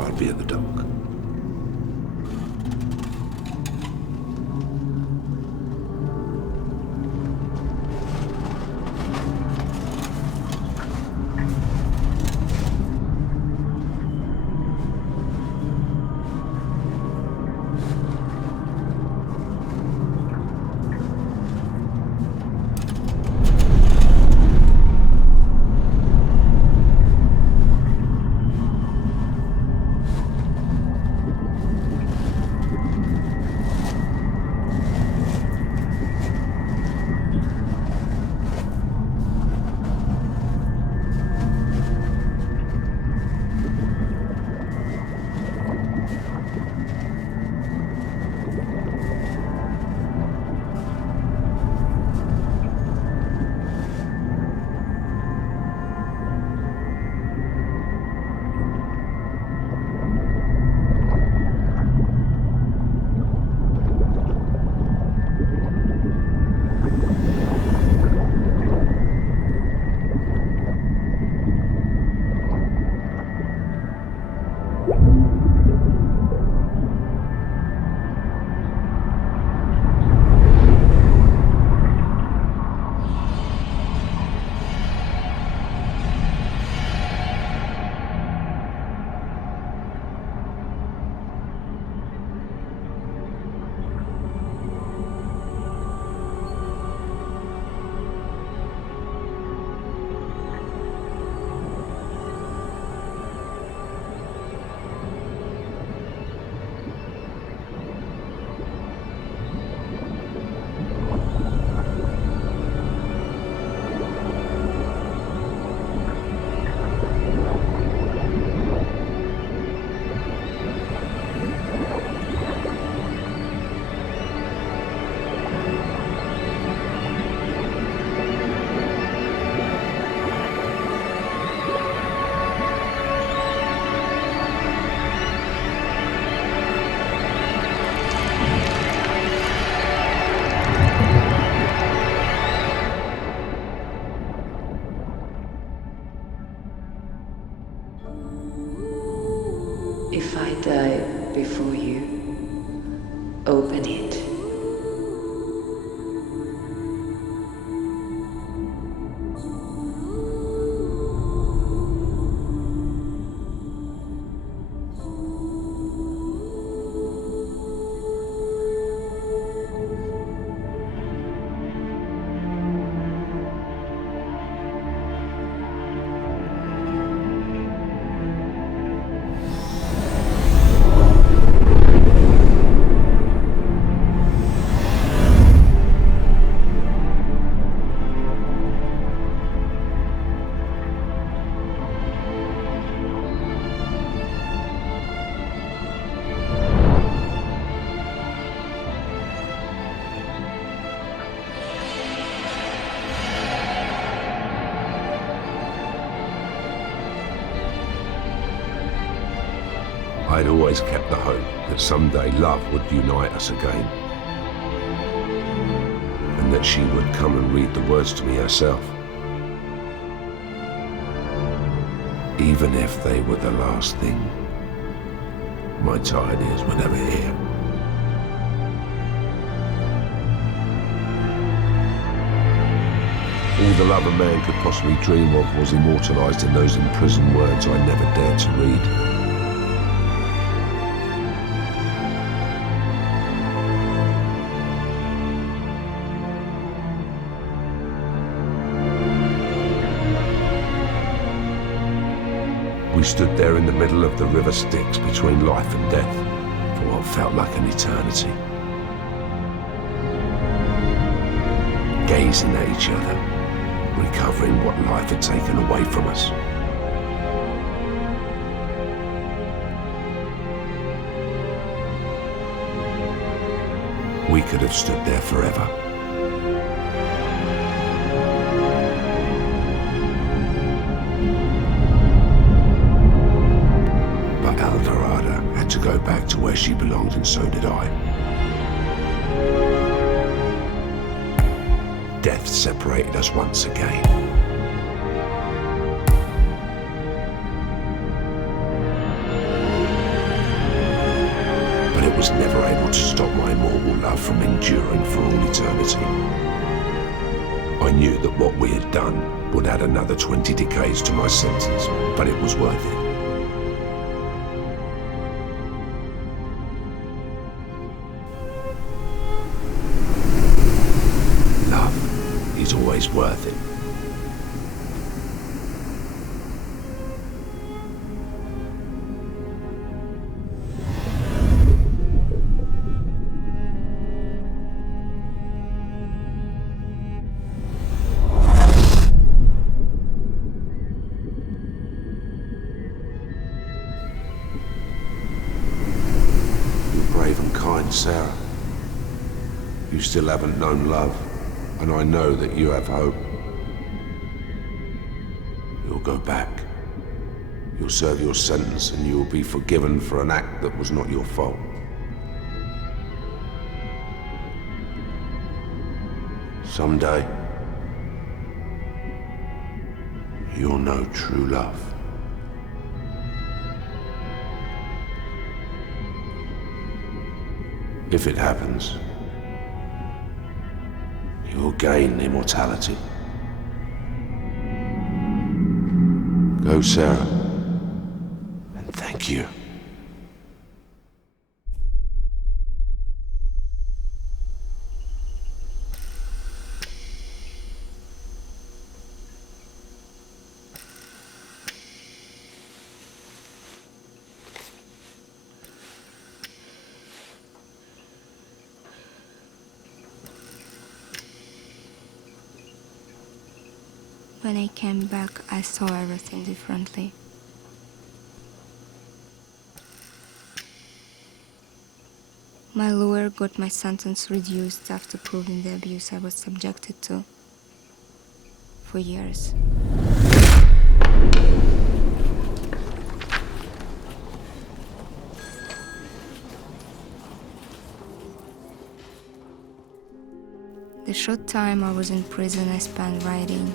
I'll be at the dock. before you. Open it. I'd always kept the hope that someday love would unite us again, and that she would come and read the words to me herself, even if they were the last thing my tired ears would ever hear. All the love a man could possibly dream of was immortalized in those imprisoned words I never dared to read. We stood there in the middle of the river Styx between life and death for what felt like an eternity. Gazing at each other, recovering what life had taken away from us. We could have stood there forever. To go back to where she belonged, and so did I. Death separated us once again. But it was never able to stop my immortal love from enduring for all eternity. I knew that what we had done would add another 20 decades to my sentence, but it was worth it. Is always worth it. You're brave and kind, Sarah. You still haven't known love. And I know that you have hope. You'll go back. You'll serve your sentence and you'll be forgiven for an act that was not your fault. Someday, you'll know true love. If it happens, you will gain immortality. Go, Sarah, and thank you. When I came back, I saw everything differently. My lawyer got my sentence reduced after proving the abuse I was subjected to for years. The short time I was in prison, I spent writing.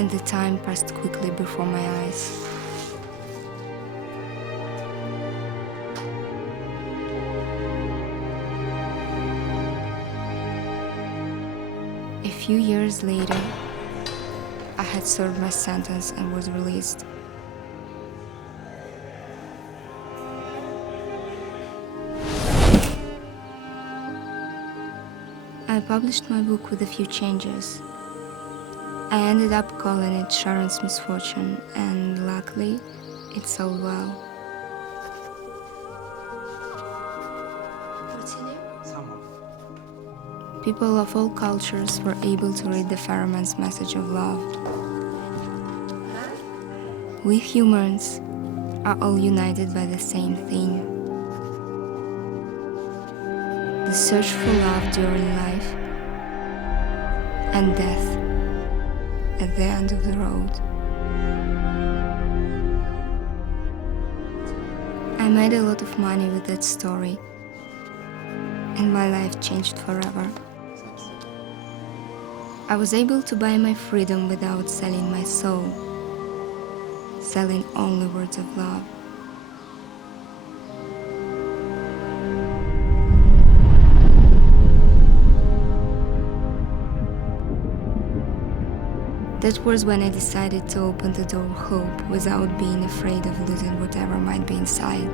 and the time passed quickly before my eyes. A few years later, I had served my sentence and was released. I published my book with a few changes. I ended up calling it Sharon's Misfortune, and luckily, it sold well. What's your name? People of all cultures were able to read the Pharaoh's message of love. We humans are all united by the same theme. The search for love during life and death at the end of the road. I made a lot of money with that story, and my life changed forever. I was able to buy my freedom without selling my soul, selling only words of love. That was when I decided to open the door of hope without being afraid of losing whatever might be inside.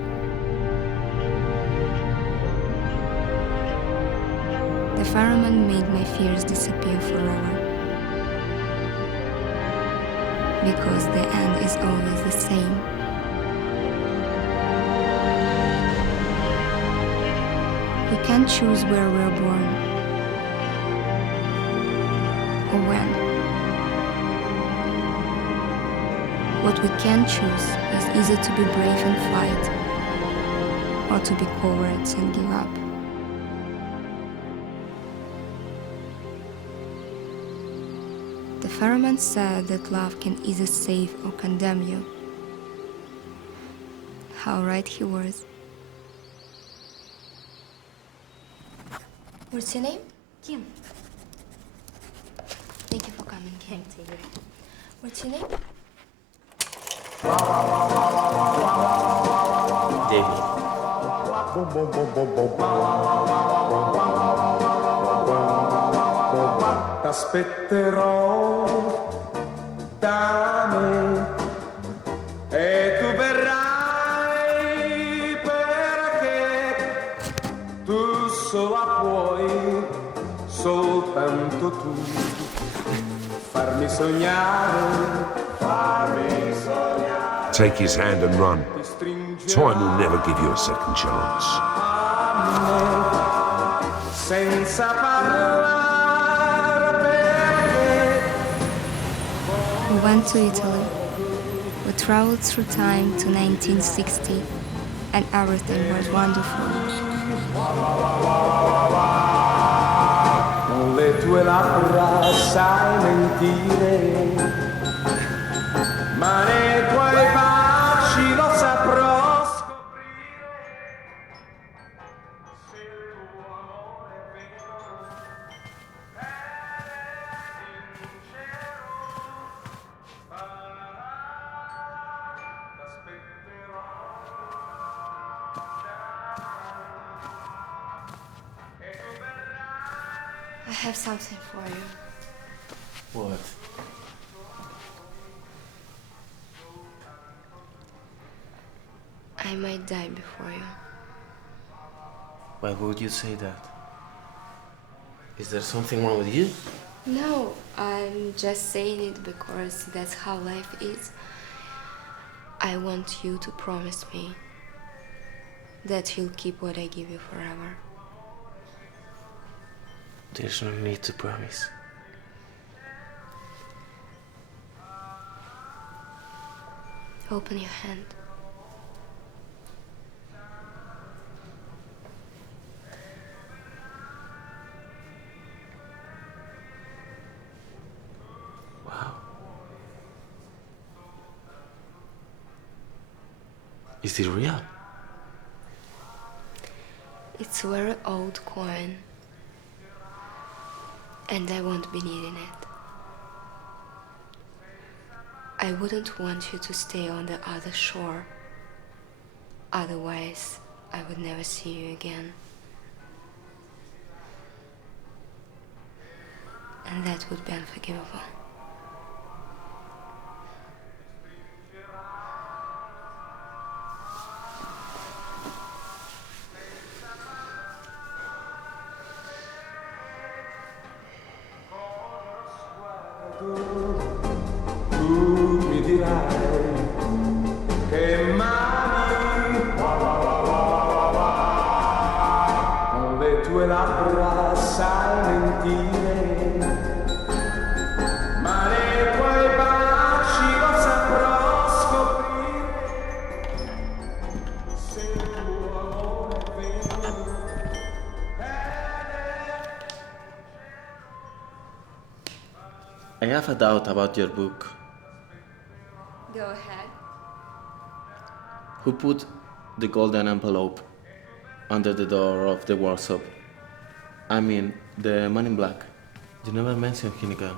The Pharaoh made my fears disappear forever. Because the end is always the same. We can't choose where we're born or when. What we can choose is either to be brave and fight, or to be cowards and give up. The Pharaoh said that love can either save or condemn you. How right he was. What's your name? Kim. Thank you for coming, Kim. What's your name? David. T'aspetterò da me e tu verrai perché tu sola puoi, soltanto tu, farmi sognare. Take his hand and run. Time will never give you a second chance. Senza parlare perché We went to Italy. We traveled through time to 1960, and everything was wonderful. con le tue labbra sai mentire, ma nei tuoi baci lo saprò scoprire. Se il tuo amore è vero, è sincero, t'aspetterò. I have something for you. What? I might die before you. Why would you say that? Is there something wrong with you? No, I'm just saying it because that's how life is. I want you to promise me that you'll keep what I give you forever. There's no need to promise. Open your hand. Wow. Is it real? It's a very old coin, and I won't be needing it. I wouldn't want you to stay on the other shore. Otherwise, I would never see you again. And that would be unforgivable. Tu mi dirai che mani con le tue labbra sai mentire, ma nei tuoi baci lo saprò scoprire se il tuo amore è vero. I have a doubt about your book. Go ahead. Who put the golden envelope under the door of the workshop? I mean, the man in black. You never mentioned him again.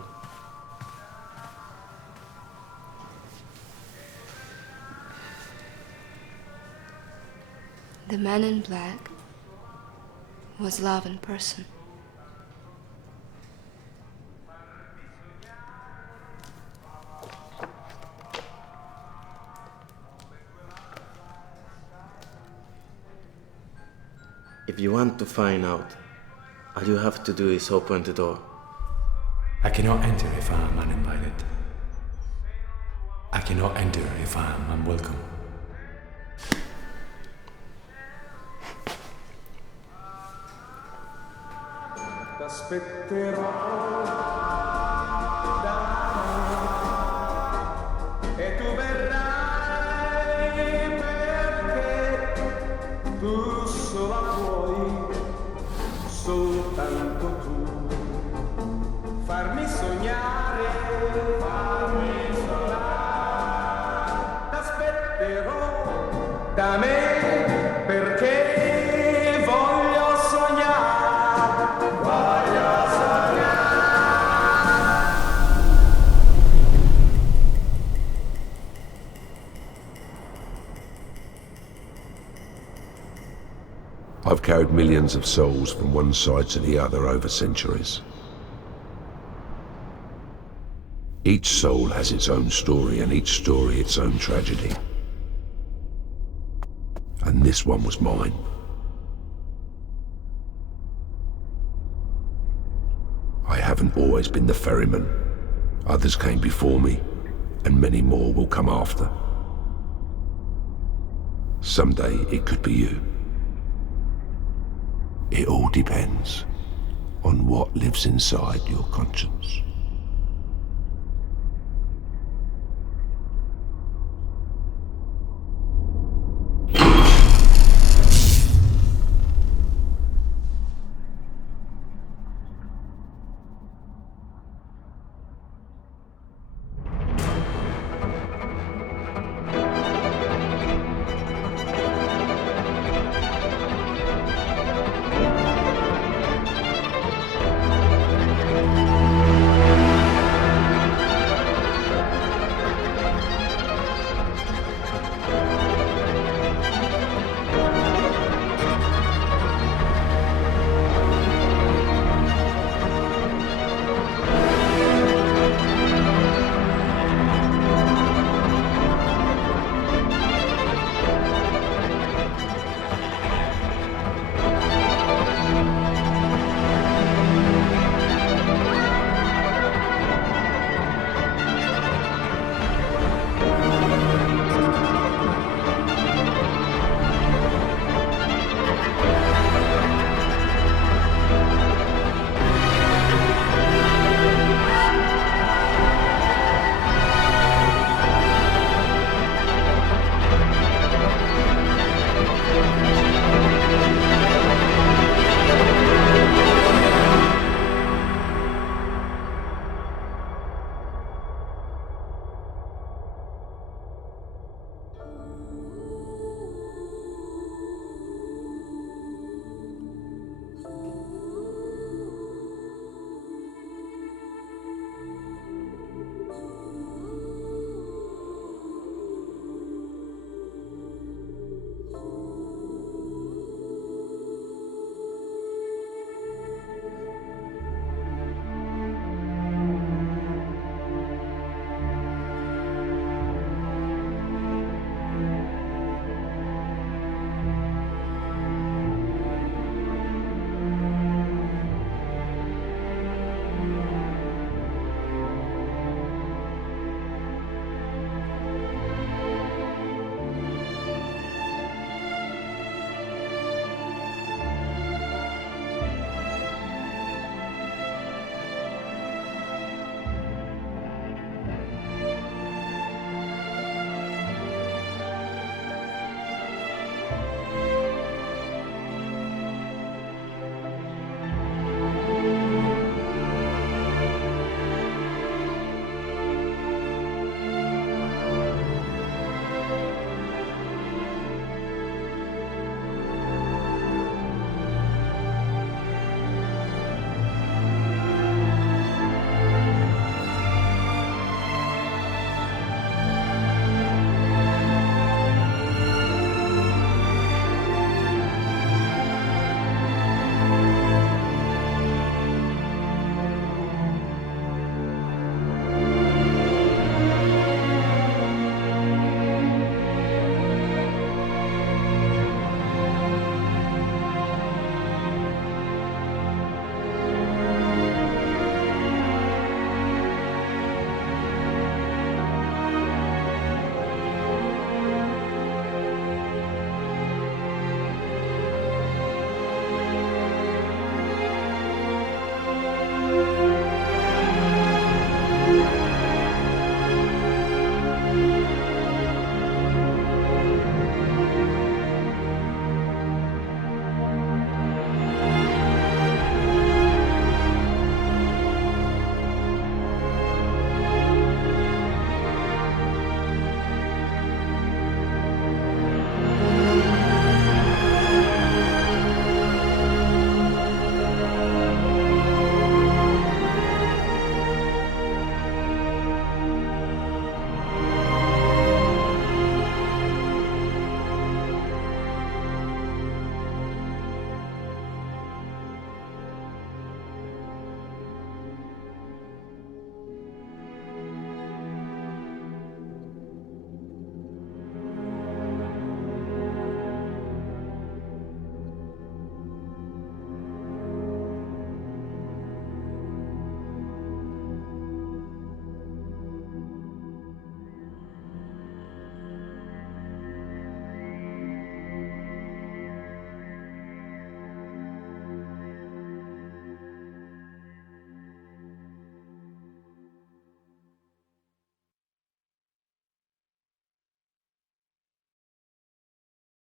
The man in black was love in person. If you want to find out, all you have to do is open the door. I cannot enter if I am uninvited. I cannot enter if I am unwelcome. T'aspetterò da me e tu verrai perché tu sola puoi, soltanto tu, farmi sognare, t'aspetterò da me perché voglio sognare, voglio sognare. I've carried millions of souls from one side to the other over centuries. Each soul has its own story, and each story its own tragedy. And this one was mine. I haven't always been the ferryman. Others came before me, and many more will come after. Someday it could be you. It all depends on what lives inside your conscience.